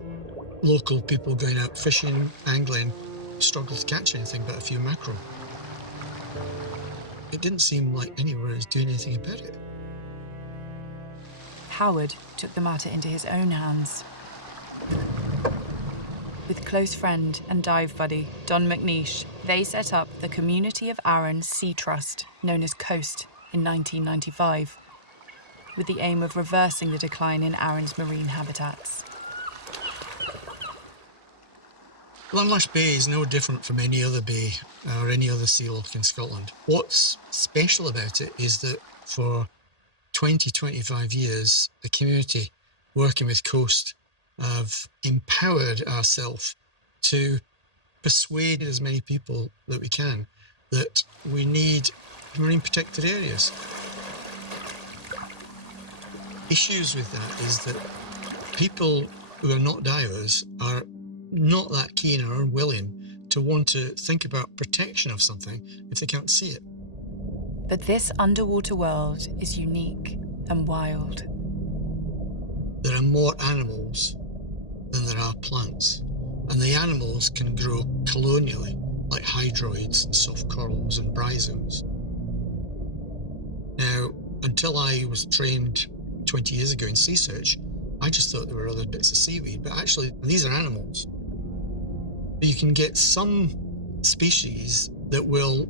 local people going out fishing, angling, struggled to catch anything but a few mackerel. It didn't seem like anywhere was doing anything about it. Howard took the matter into his own hands. With close friend and dive buddy Don McNeish, they set up the Community of Arran Sea Trust, known as COAST, in 1995, with the aim of reversing the decline in Arran's marine habitats. Landlash Bay is no different from any other bay or any other sea loch in Scotland. What's special about it is that for 20, 25 years, the community working with Coast have empowered ourselves to persuade as many people that we can that we need marine protected areas. Issues with that is that people who are not divers are not that keen or willing to want to think about protection of something if they can't see it. But this underwater world is unique and wild. There are more animals than there are plants, and the animals can grow colonially, like hydroids and soft corals and bryozoans. Now, until I was trained 20 years ago in sea search, I just thought there were other bits of seaweed, but actually these are animals. You can get some species that will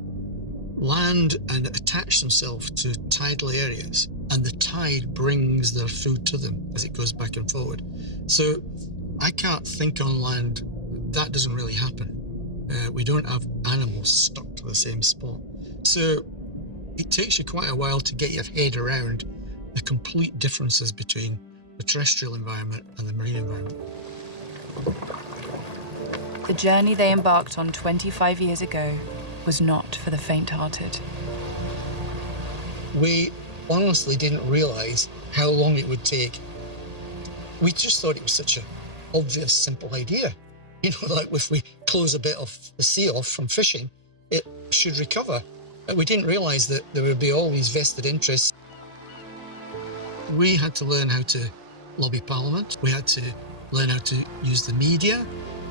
land and attach themselves to tidal areas, and the tide brings their food to them as it goes back and forward. So I can't think on land, that doesn't really happen. We don't have animals stuck to the same spot. So it takes you quite a while to get your head around the complete differences between the terrestrial environment and the marine environment. The journey they embarked on 25 years ago was not for the faint-hearted. We honestly didn't realise how long it would take. We just thought it was such an obvious, simple idea. You know, like if we close a bit of the sea off from fishing, it should recover. But we didn't realise that there would be all these vested interests. We had to learn how to lobby Parliament. We had to learn how to use the media.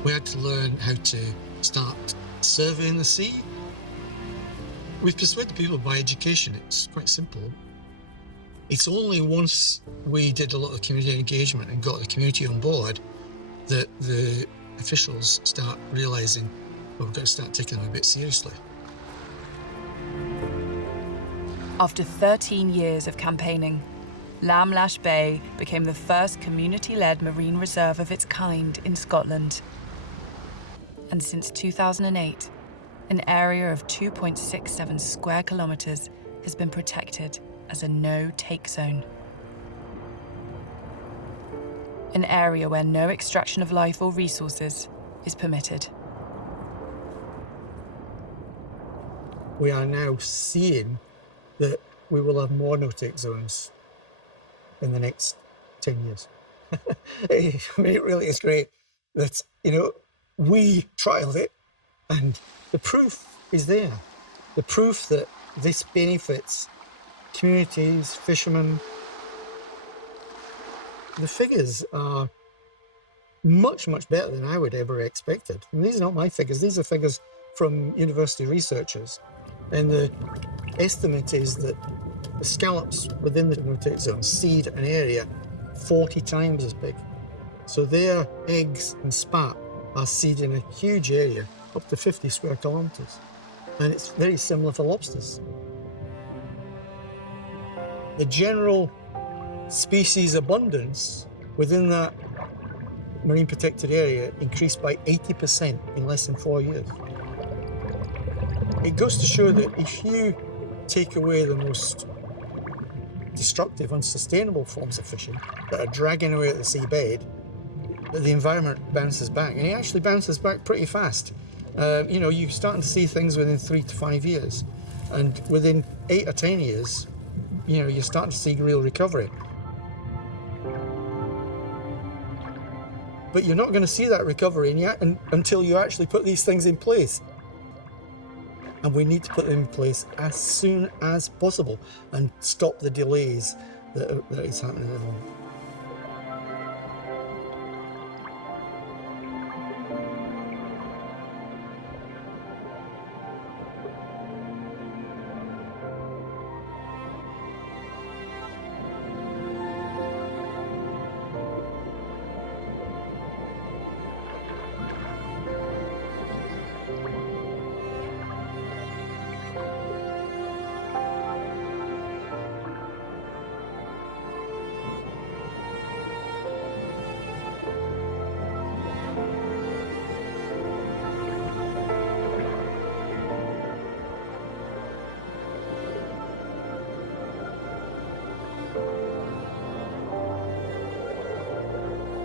We had to learn how to start surveying the sea. We've persuaded people by education. It's quite simple. It's only once we did a lot of community engagement and got the community on board that the officials start realising, well, we've got to start taking them a bit seriously. After 13 years of campaigning, Lamlash Bay became the first community-led marine reserve of its kind in Scotland. And since 2008, an area of 2.67 square kilometres has been protected as a no-take zone. An area where no extraction of life or resources is permitted. We are now seeing that we will have more no-take zones in the next 10 years. I mean, it really is great that, you know, we trialled it and the proof is there. The proof that this benefits communities, fishermen. The figures are much, much better than I would ever expected. And these are not my figures, these are figures from university researchers. And the estimate is that the scallops within the no-take zone seed an area 40 times as big. So their eggs and spat are seeding a huge area, up to 50 square kilometres. And it's very similar for lobsters. The general species abundance within that marine protected area increased by 80% in less than 4 years. It goes to show that if you take away the most destructive, unsustainable forms of fishing that are dragging away at the seabed, that the environment bounces back, and it actually bounces back pretty fast. You know, you're starting to see things within 3 to 5 years, and within 8 or 10 years, you know, you're starting to see real recovery. But you're not going to see that recovery until you actually put these things in place. And we need to put them in place as soon as possible and stop the delays that is happening at the moment.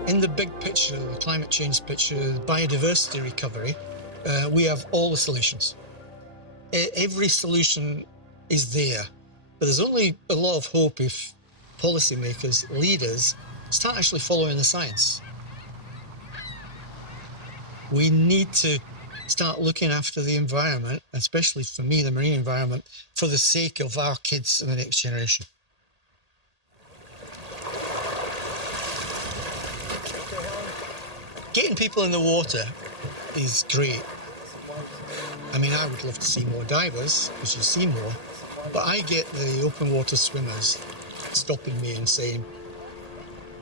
In the big picture, the climate change picture, the biodiversity recovery, we have all the solutions. Every solution is there, but there's only a lot of hope if policymakers, leaders, start actually following the science. We need to start looking after the environment, especially for me, the marine environment, for the sake of our kids and the next generation. Getting people in the water is great. I mean, I would love to see more divers, because you see more, but I get the open water swimmers stopping me and saying,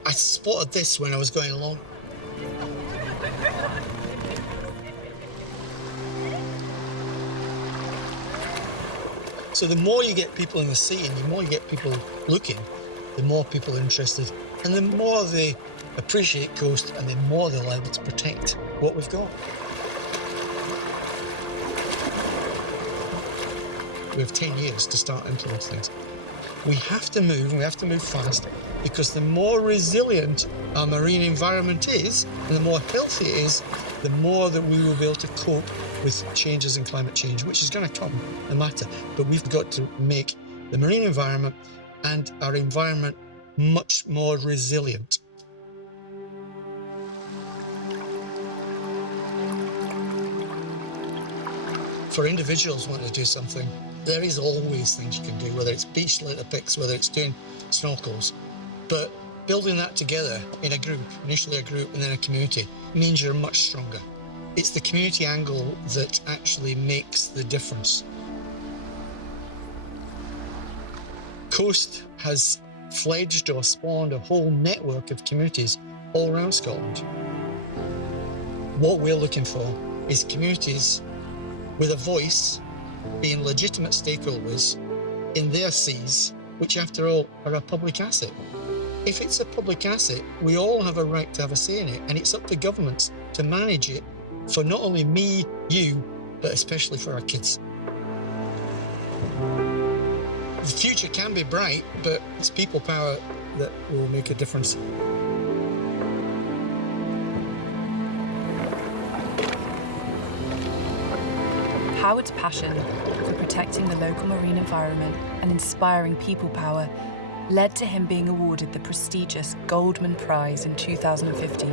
I spotted this when I was going along. So the more you get people in the sea and the more you get people looking, the more people are interested, and the more they appreciate coast, and the more they're able to protect what we've got. We have 10 years to start implementing things. We have to move, and we have to move fast, because the more resilient our marine environment is, and the more healthy it is, the more that we will be able to cope with changes in climate change, which is going to come, no matter. But we've got to make the marine environment and our environment much more resilient. For individuals wanting to do something, there is always things you can do, whether it's beach litter picks, whether it's doing snorkels. But building that together in a group, initially a group and then a community, means you're much stronger. It's the community angle that actually makes the difference. Coast has fledged or spawned a whole network of communities all around Scotland. What we're looking for is communities with a voice, being legitimate stakeholders in their seas, which after all are a public asset. If it's a public asset, we all have a right to have a say in it, and it's up to governments to manage it for not only me, you, but especially for our kids. The future can be bright, but it's people power that will make a difference. Howard's passion for protecting the local marine environment and inspiring people power led to him being awarded the prestigious Goldman Prize in 2015.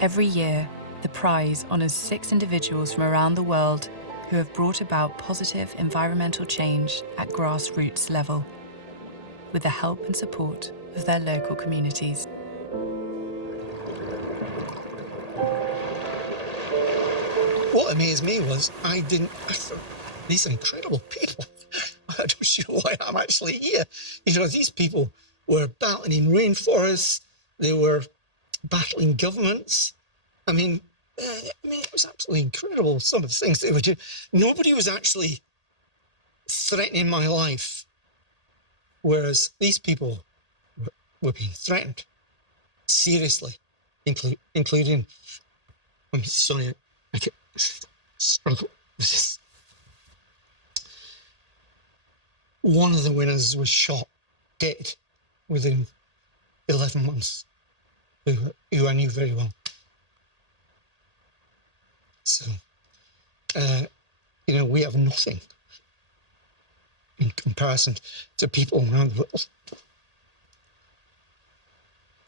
Every year, the prize honours 6 individuals from around the world who have brought about positive environmental change at grassroots level, with the help and support of their local communities. What amazed me was I thought, these are incredible people. I don't see why I'm actually here. You know, these people were battling in rainforests, they were battling governments. I mean, it was absolutely incredible, some of the things they were doing. Nobody was actually threatening my life, whereas these people were being threatened, seriously, including, I'm sorry, I could struggle with this. One of the winners was shot dead within 11 months, who I knew very well. So, you know, we have nothing in comparison to people around the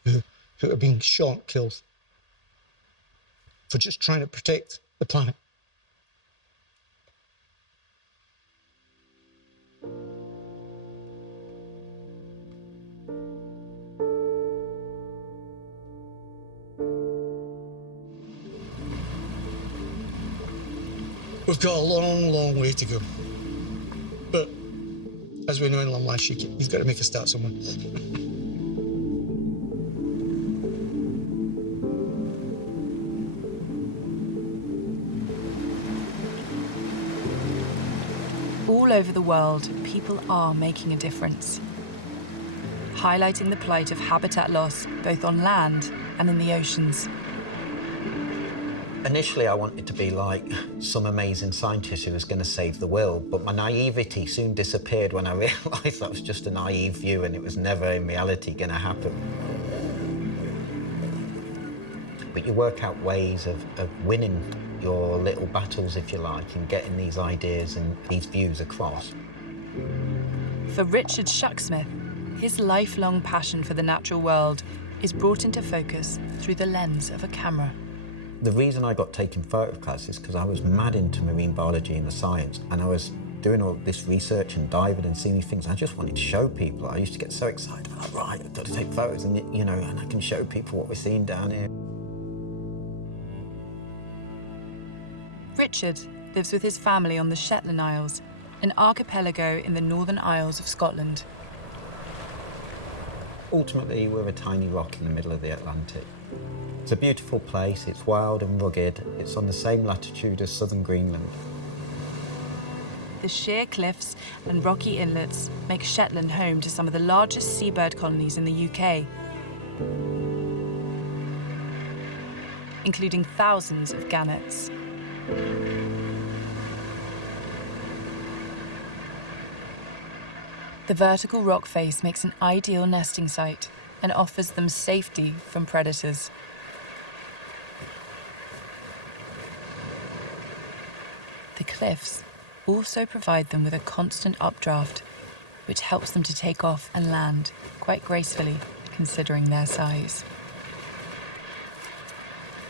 world who are being shot, killed for just trying to protect the planet. We've got a long, long way to go. But as we know in long life, you've got to make a start somewhere. All over the world, people are making a difference, highlighting the plight of habitat loss both on land and in the oceans. Initially, I wanted to be like some amazing scientist who was going to save the world, but my naivety soon disappeared when I realised that was just a naive view and it was never in reality going to happen. But you work out ways of winning your little battles, if you like, and getting these ideas and these views across. For Richard Shucksmith, his lifelong passion for the natural world is brought into focus through the lens of a camera. The reason I got taking photographs is because I was mad into marine biology and the science, and I was doing all this research and diving and seeing these things. I just wanted to show people. I used to get so excited. I'm like, right, I've got to take photos, and you know, and I can show people what we're seeing down here. Richard lives with his family on the Shetland Isles, an archipelago in the Northern Isles of Scotland. Ultimately, we're a tiny rock in the middle of the Atlantic. It's a beautiful place, it's wild and rugged, it's on the same latitude as southern Greenland. The sheer cliffs and rocky inlets make Shetland home to some of the largest seabird colonies in the UK, including thousands of gannets. The vertical rock face makes an ideal nesting site and offers them safety from predators. The cliffs also provide them with a constant updraft, which helps them to take off and land quite gracefully, considering their size.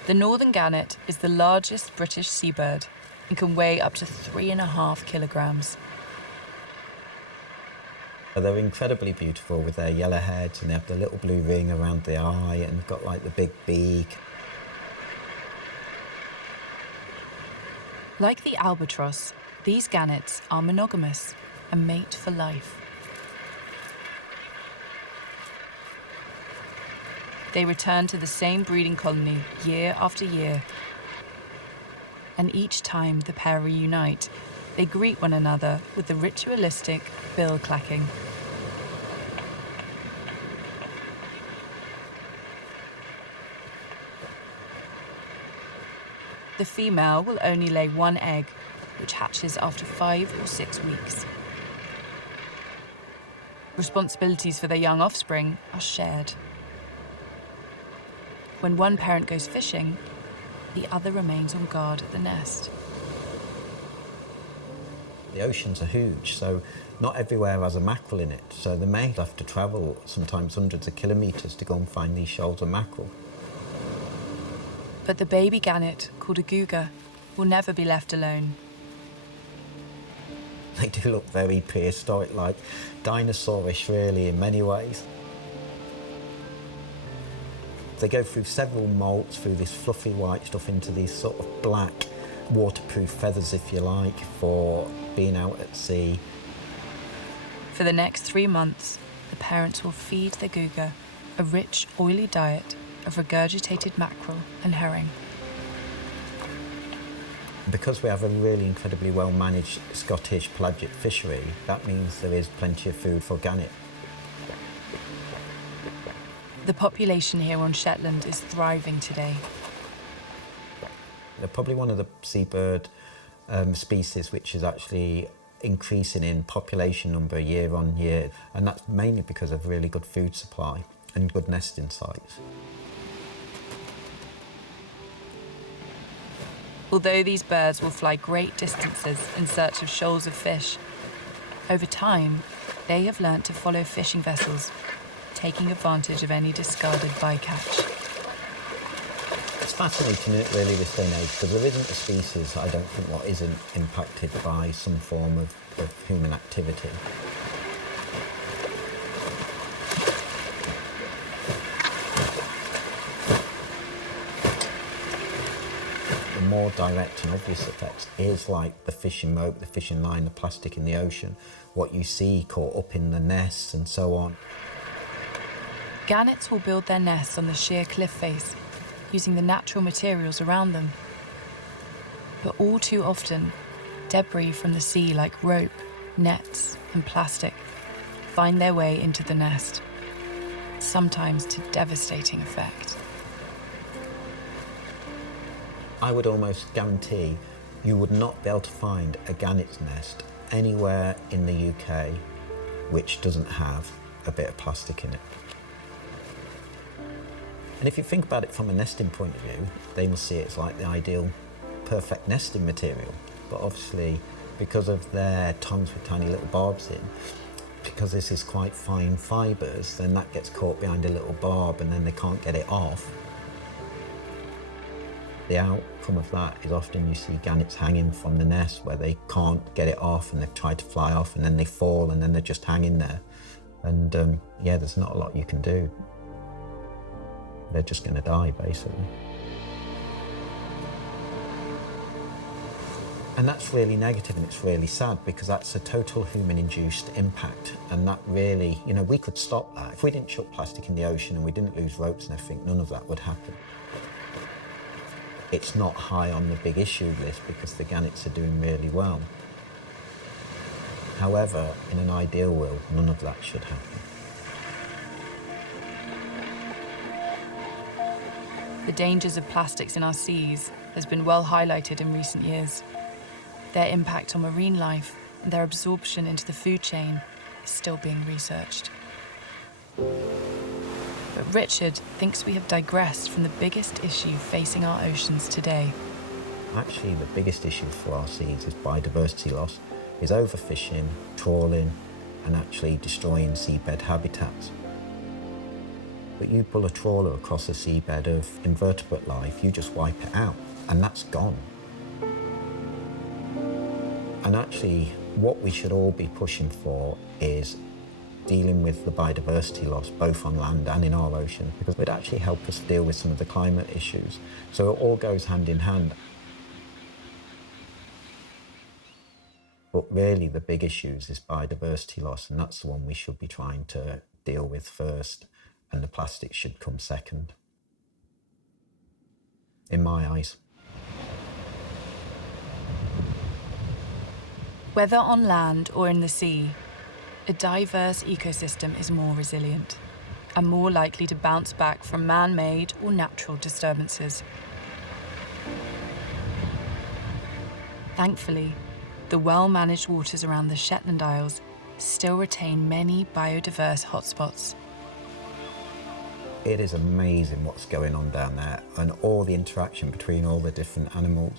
The northern gannet is the largest British seabird and can weigh up to 3.5 kilograms. They're incredibly beautiful with their yellow heads, and they have the little blue ring around the eye, and they've got like the big beak. Like the albatross, these gannets are monogamous and mate for life. They return to the same breeding colony year after year. And each time the pair reunite, they greet one another with the ritualistic bill clacking. The female will only lay one egg, which hatches after 5 or 6 weeks. Responsibilities for their young offspring are shared. When one parent goes fishing, the other remains on guard at the nest. The oceans are huge, so not everywhere has a mackerel in it, so the male have to travel sometimes hundreds of kilometres to go and find these shoals of mackerel. But the baby gannet, called a cougar, will never be left alone. They do look very prehistoric, like dinosaurish really in many ways. They go through several molts, through this fluffy white stuff into these sort of black waterproof feathers, if you like, for being out at sea. For the next 3 months, the parents will feed the cougar a rich, oily diet of regurgitated mackerel and herring. Because we have a really incredibly well-managed Scottish pelagic fishery, that means there is plenty of food for gannet. The population here on Shetland is thriving today. They're probably one of the seabird species which is actually increasing in population number year on year, and that's mainly because of really good food supply and good nesting sites. Although these birds will fly great distances in search of shoals of fish, over time, they have learnt to follow fishing vessels, taking advantage of any discarded bycatch. It's fascinating, isn't it, really, this day and age, because there isn't a species, I don't think, what isn't impacted by some form of human activity. The more direct and obvious effects is like the fishing rope, the fishing line, the plastic in the ocean, what you see caught up in the nests and so on. Gannets will build their nests on the sheer cliff face, using the natural materials around them. But all too often, debris from the sea like rope, nets, and plastic find their way into the nest, sometimes to devastating effect. I would almost guarantee you would not be able to find a gannet's nest anywhere in the UK which doesn't have a bit of plastic in it. And if you think about it from a nesting point of view, they must see it as like the ideal, perfect nesting material. But obviously, because of their tongues with tiny little barbs in, because this is quite fine fibres, then that gets caught behind a little barb and then they can't get it off. The outcome of that is often you see gannets hanging from the nest where they can't get it off and they've tried to fly off and then they fall and then they're just hanging there. And yeah, there's not a lot you can do. They're just going to die, basically. And that's really negative and it's really sad because that's a total human-induced impact. And that really, you know, we could stop that. If we didn't chuck plastic in the ocean and we didn't lose ropes and everything, none of that would happen. It's not high on the big issue list because the gannets are doing really well. However, in an ideal world, none of that should happen. The dangers of plastics in our seas has been well highlighted in recent years. Their impact on marine life and their absorption into the food chain is still being researched. But Richard thinks we have digressed from the biggest issue facing our oceans today. Actually, the biggest issue for our seas is biodiversity loss, is overfishing, trawling, and actually destroying seabed habitats. But you pull a trawler across a seabed of invertebrate life, you just wipe it out, and that's gone. And actually, what we should all be pushing for is dealing with the biodiversity loss, both on land and in our ocean, because it would actually help us deal with some of the climate issues. So it all goes hand in hand. But really, the big issues is biodiversity loss, and that's the one we should be trying to deal with first, and the plastic should come second, in my eyes. Whether on land or in the sea, a diverse ecosystem is more resilient and more likely to bounce back from man-made or natural disturbances. Thankfully, the well-managed waters around the Shetland Isles still retain many biodiverse hotspots. It is amazing what's going on down there and all the interaction between all the different animals.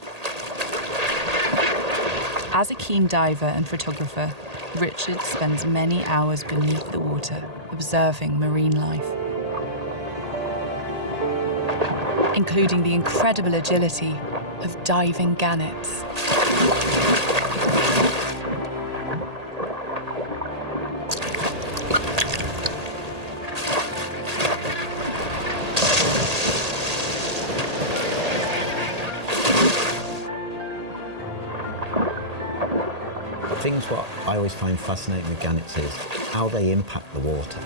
As a keen diver and photographer, Richard spends many hours beneath the water observing marine life, including the incredible agility of diving gannets. What I always find fascinating with gannets is how they impact the water.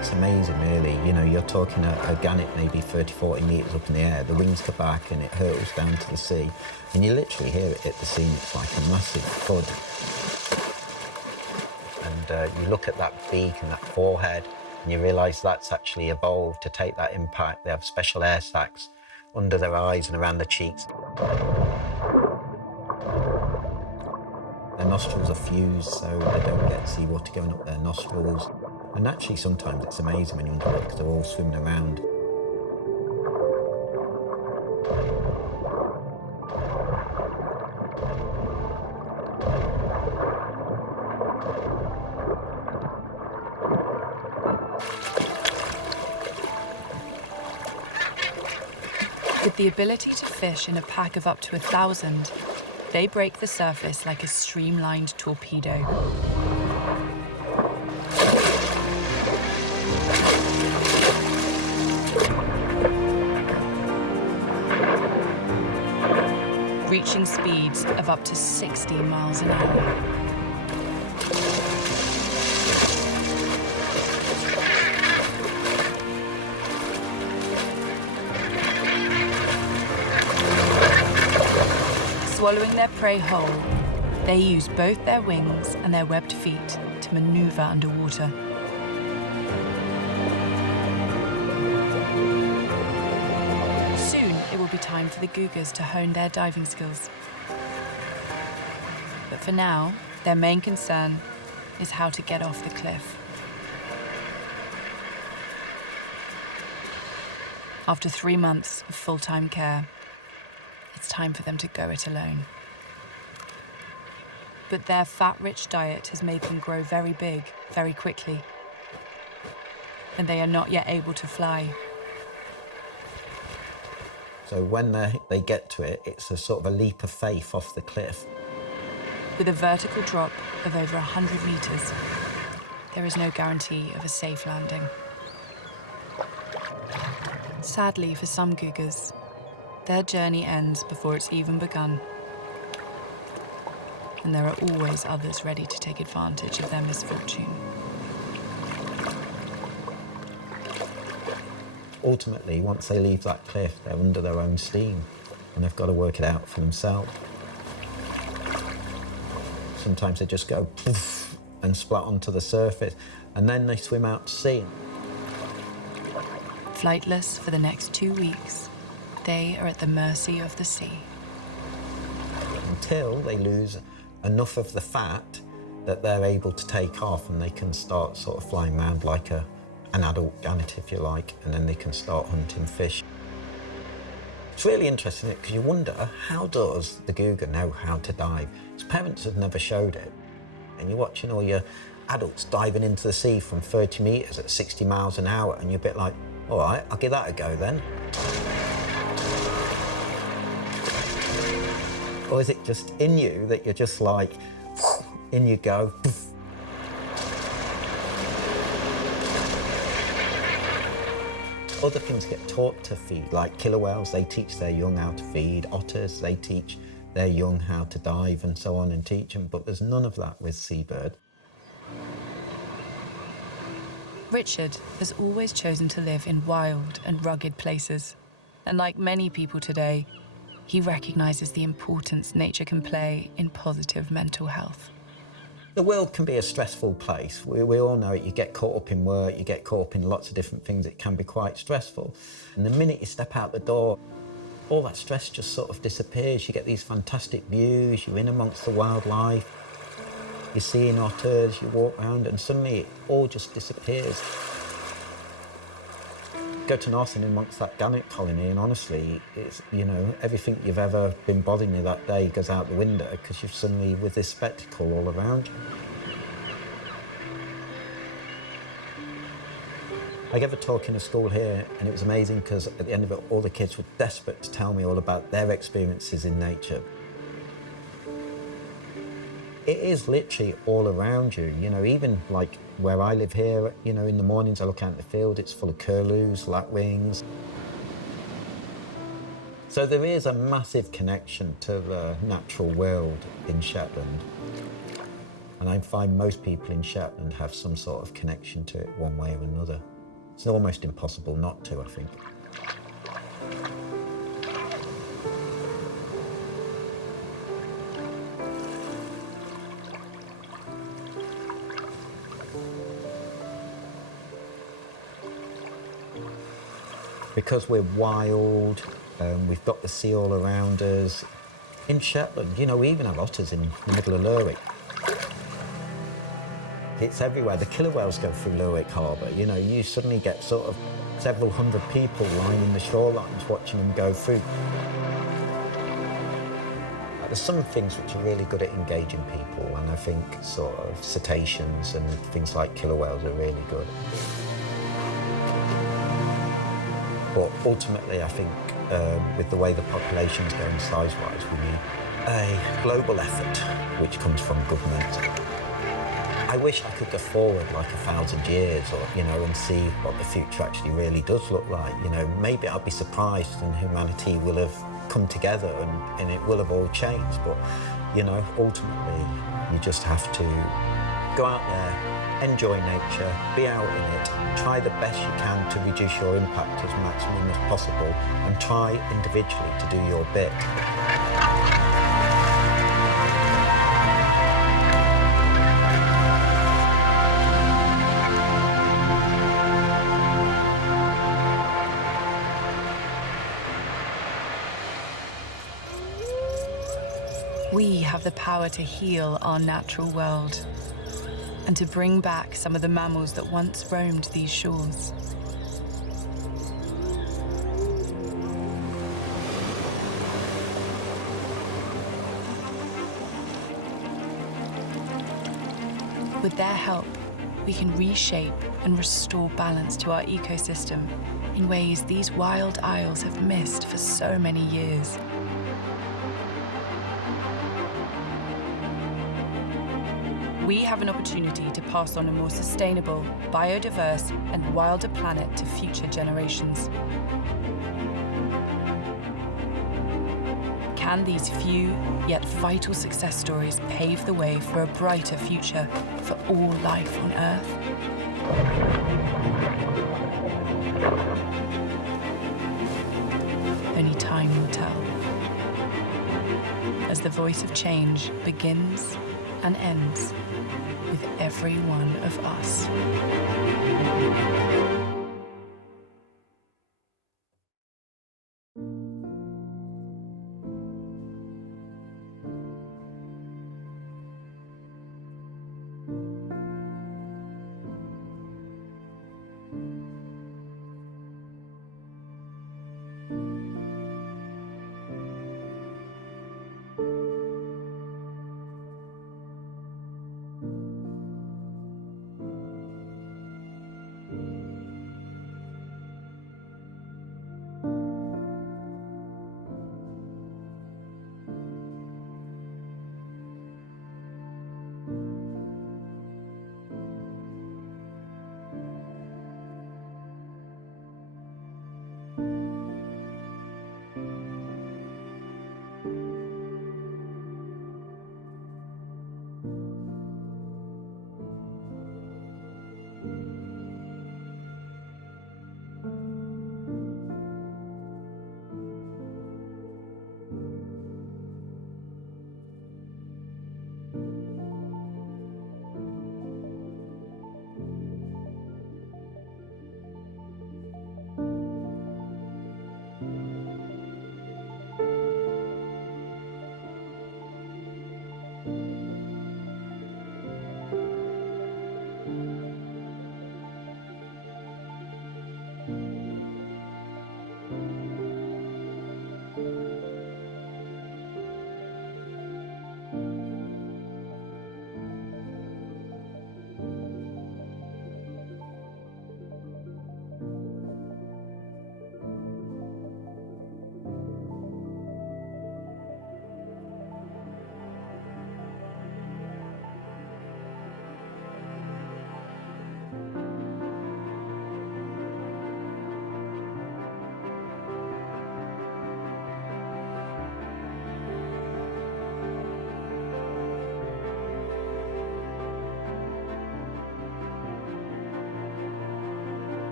It's amazing, really. You know, you're talking a gannet maybe 30, 40 metres up in the air, the wings go back and it hurtles down to the sea, and you literally hear it hit the sea, and it's like a massive thud. And you look at that beak and that forehead, and you realise that's actually evolved to take that impact. They have special air sacs under their eyes and around the cheeks. Their nostrils are fused so they don't get seawater going up their nostrils. And actually sometimes it's amazing when you're underwater because they're all swimming around. With the ability to fish in a pack of up to 1,000, they break the surface like a streamlined torpedo. Reaching speeds of up to 60 miles an hour. Swallowing their prey whole, they use both their wings and their webbed feet to maneuver underwater. Soon, it will be time for the googers to hone their diving skills. But for now, their main concern is how to get off the cliff. After 3 months of full-time care, it's time for them to go it alone. But their fat-rich diet has made them grow very big, very quickly. And they are not yet able to fly. So when they get to it, it's a sort of a leap of faith off the cliff. With a vertical drop of over 100 metres, there is no guarantee of a safe landing. Sadly for some googers, their journey ends before it's even begun. And there are always others ready to take advantage of their misfortune. Ultimately, once they leave that cliff, they're under their own steam, and they've got to work it out for themselves. Sometimes they just go poof and splat onto the surface, and then they swim out to sea. Flightless for the next 2 weeks, they are at the mercy of the sea. Until they lose enough of the fat that they're able to take off, and they can start sort of flying around like an adult gannet, if you like, and then they can start hunting fish. It's really interesting because you wonder, how does the cougar know how to dive? His parents have never showed it. And you're watching all your adults diving into the sea from 30 metres at 60 miles an hour, and you're a bit like, all right, I'll give that a go then. Or is it just in you that you're just like, in you go. Other things get taught to feed, like killer whales, they teach their young how to feed. Otters, they teach their young how to dive and so on and teach them, but there's none of that with seabird. Richard has always chosen to live in wild and rugged places. And like many people today, he recognises the importance nature can play in positive mental health. The world can be a stressful place. We all know it. You get caught up in work, you get caught up in lots of different things. It can be quite stressful. And the minute you step out the door, all that stress just sort of disappears. You get these fantastic views, you're in amongst the wildlife, you're seeing otters, you walk around, and suddenly it all just disappears. Go to Northern amongst that gannet colony, and honestly, it's, you know, everything you've ever been bothering you that day goes out the window because you're suddenly with this spectacle all around you. I gave a talk in a school here, and it was amazing because at the end of it, all the kids were desperate to tell me all about their experiences in nature. It is literally all around you, you know, even like where I live here, you know, in the mornings I look out in the field, it's full of curlews, lapwings. So there is a massive connection to the natural world in Shetland. And I find most people in Shetland have some sort of connection to it one way or another. It's almost impossible not to, I think. Because we're wild, we've got the sea all around us. In Shetland, you know, we even have otters in the middle of Lerwick. It's everywhere. The killer whales go through Lerwick Harbour. You know, you suddenly get sort of several hundred people lining the shorelines watching them go through. There's some things which are really good at engaging people, and I think sort of cetaceans and things like killer whales are really good. But ultimately, I think with the way the population's going size-wise, we need a global effort which comes from government. I wish I could go forward like 1,000 years, or, you know, and see what the future actually really does look like. You know, maybe I'll be surprised and humanity will have come together and it will have all changed. But, you know, ultimately, you just have to go out there, enjoy nature, be out in it, try the best you can to reduce your impact as maximum as possible, and try individually to do your bit. We have the power to heal our natural world and to bring back some of the mammals that once roamed these shores. With their help, we can reshape and restore balance to our ecosystem in ways these wild isles have missed for so many years. We have an opportunity to pass on a more sustainable, biodiverse, and wilder planet to future generations. Can these few, yet vital success stories pave the way for a brighter future for all life on Earth? Only time will tell. As the voice of change begins and ends with every one of us.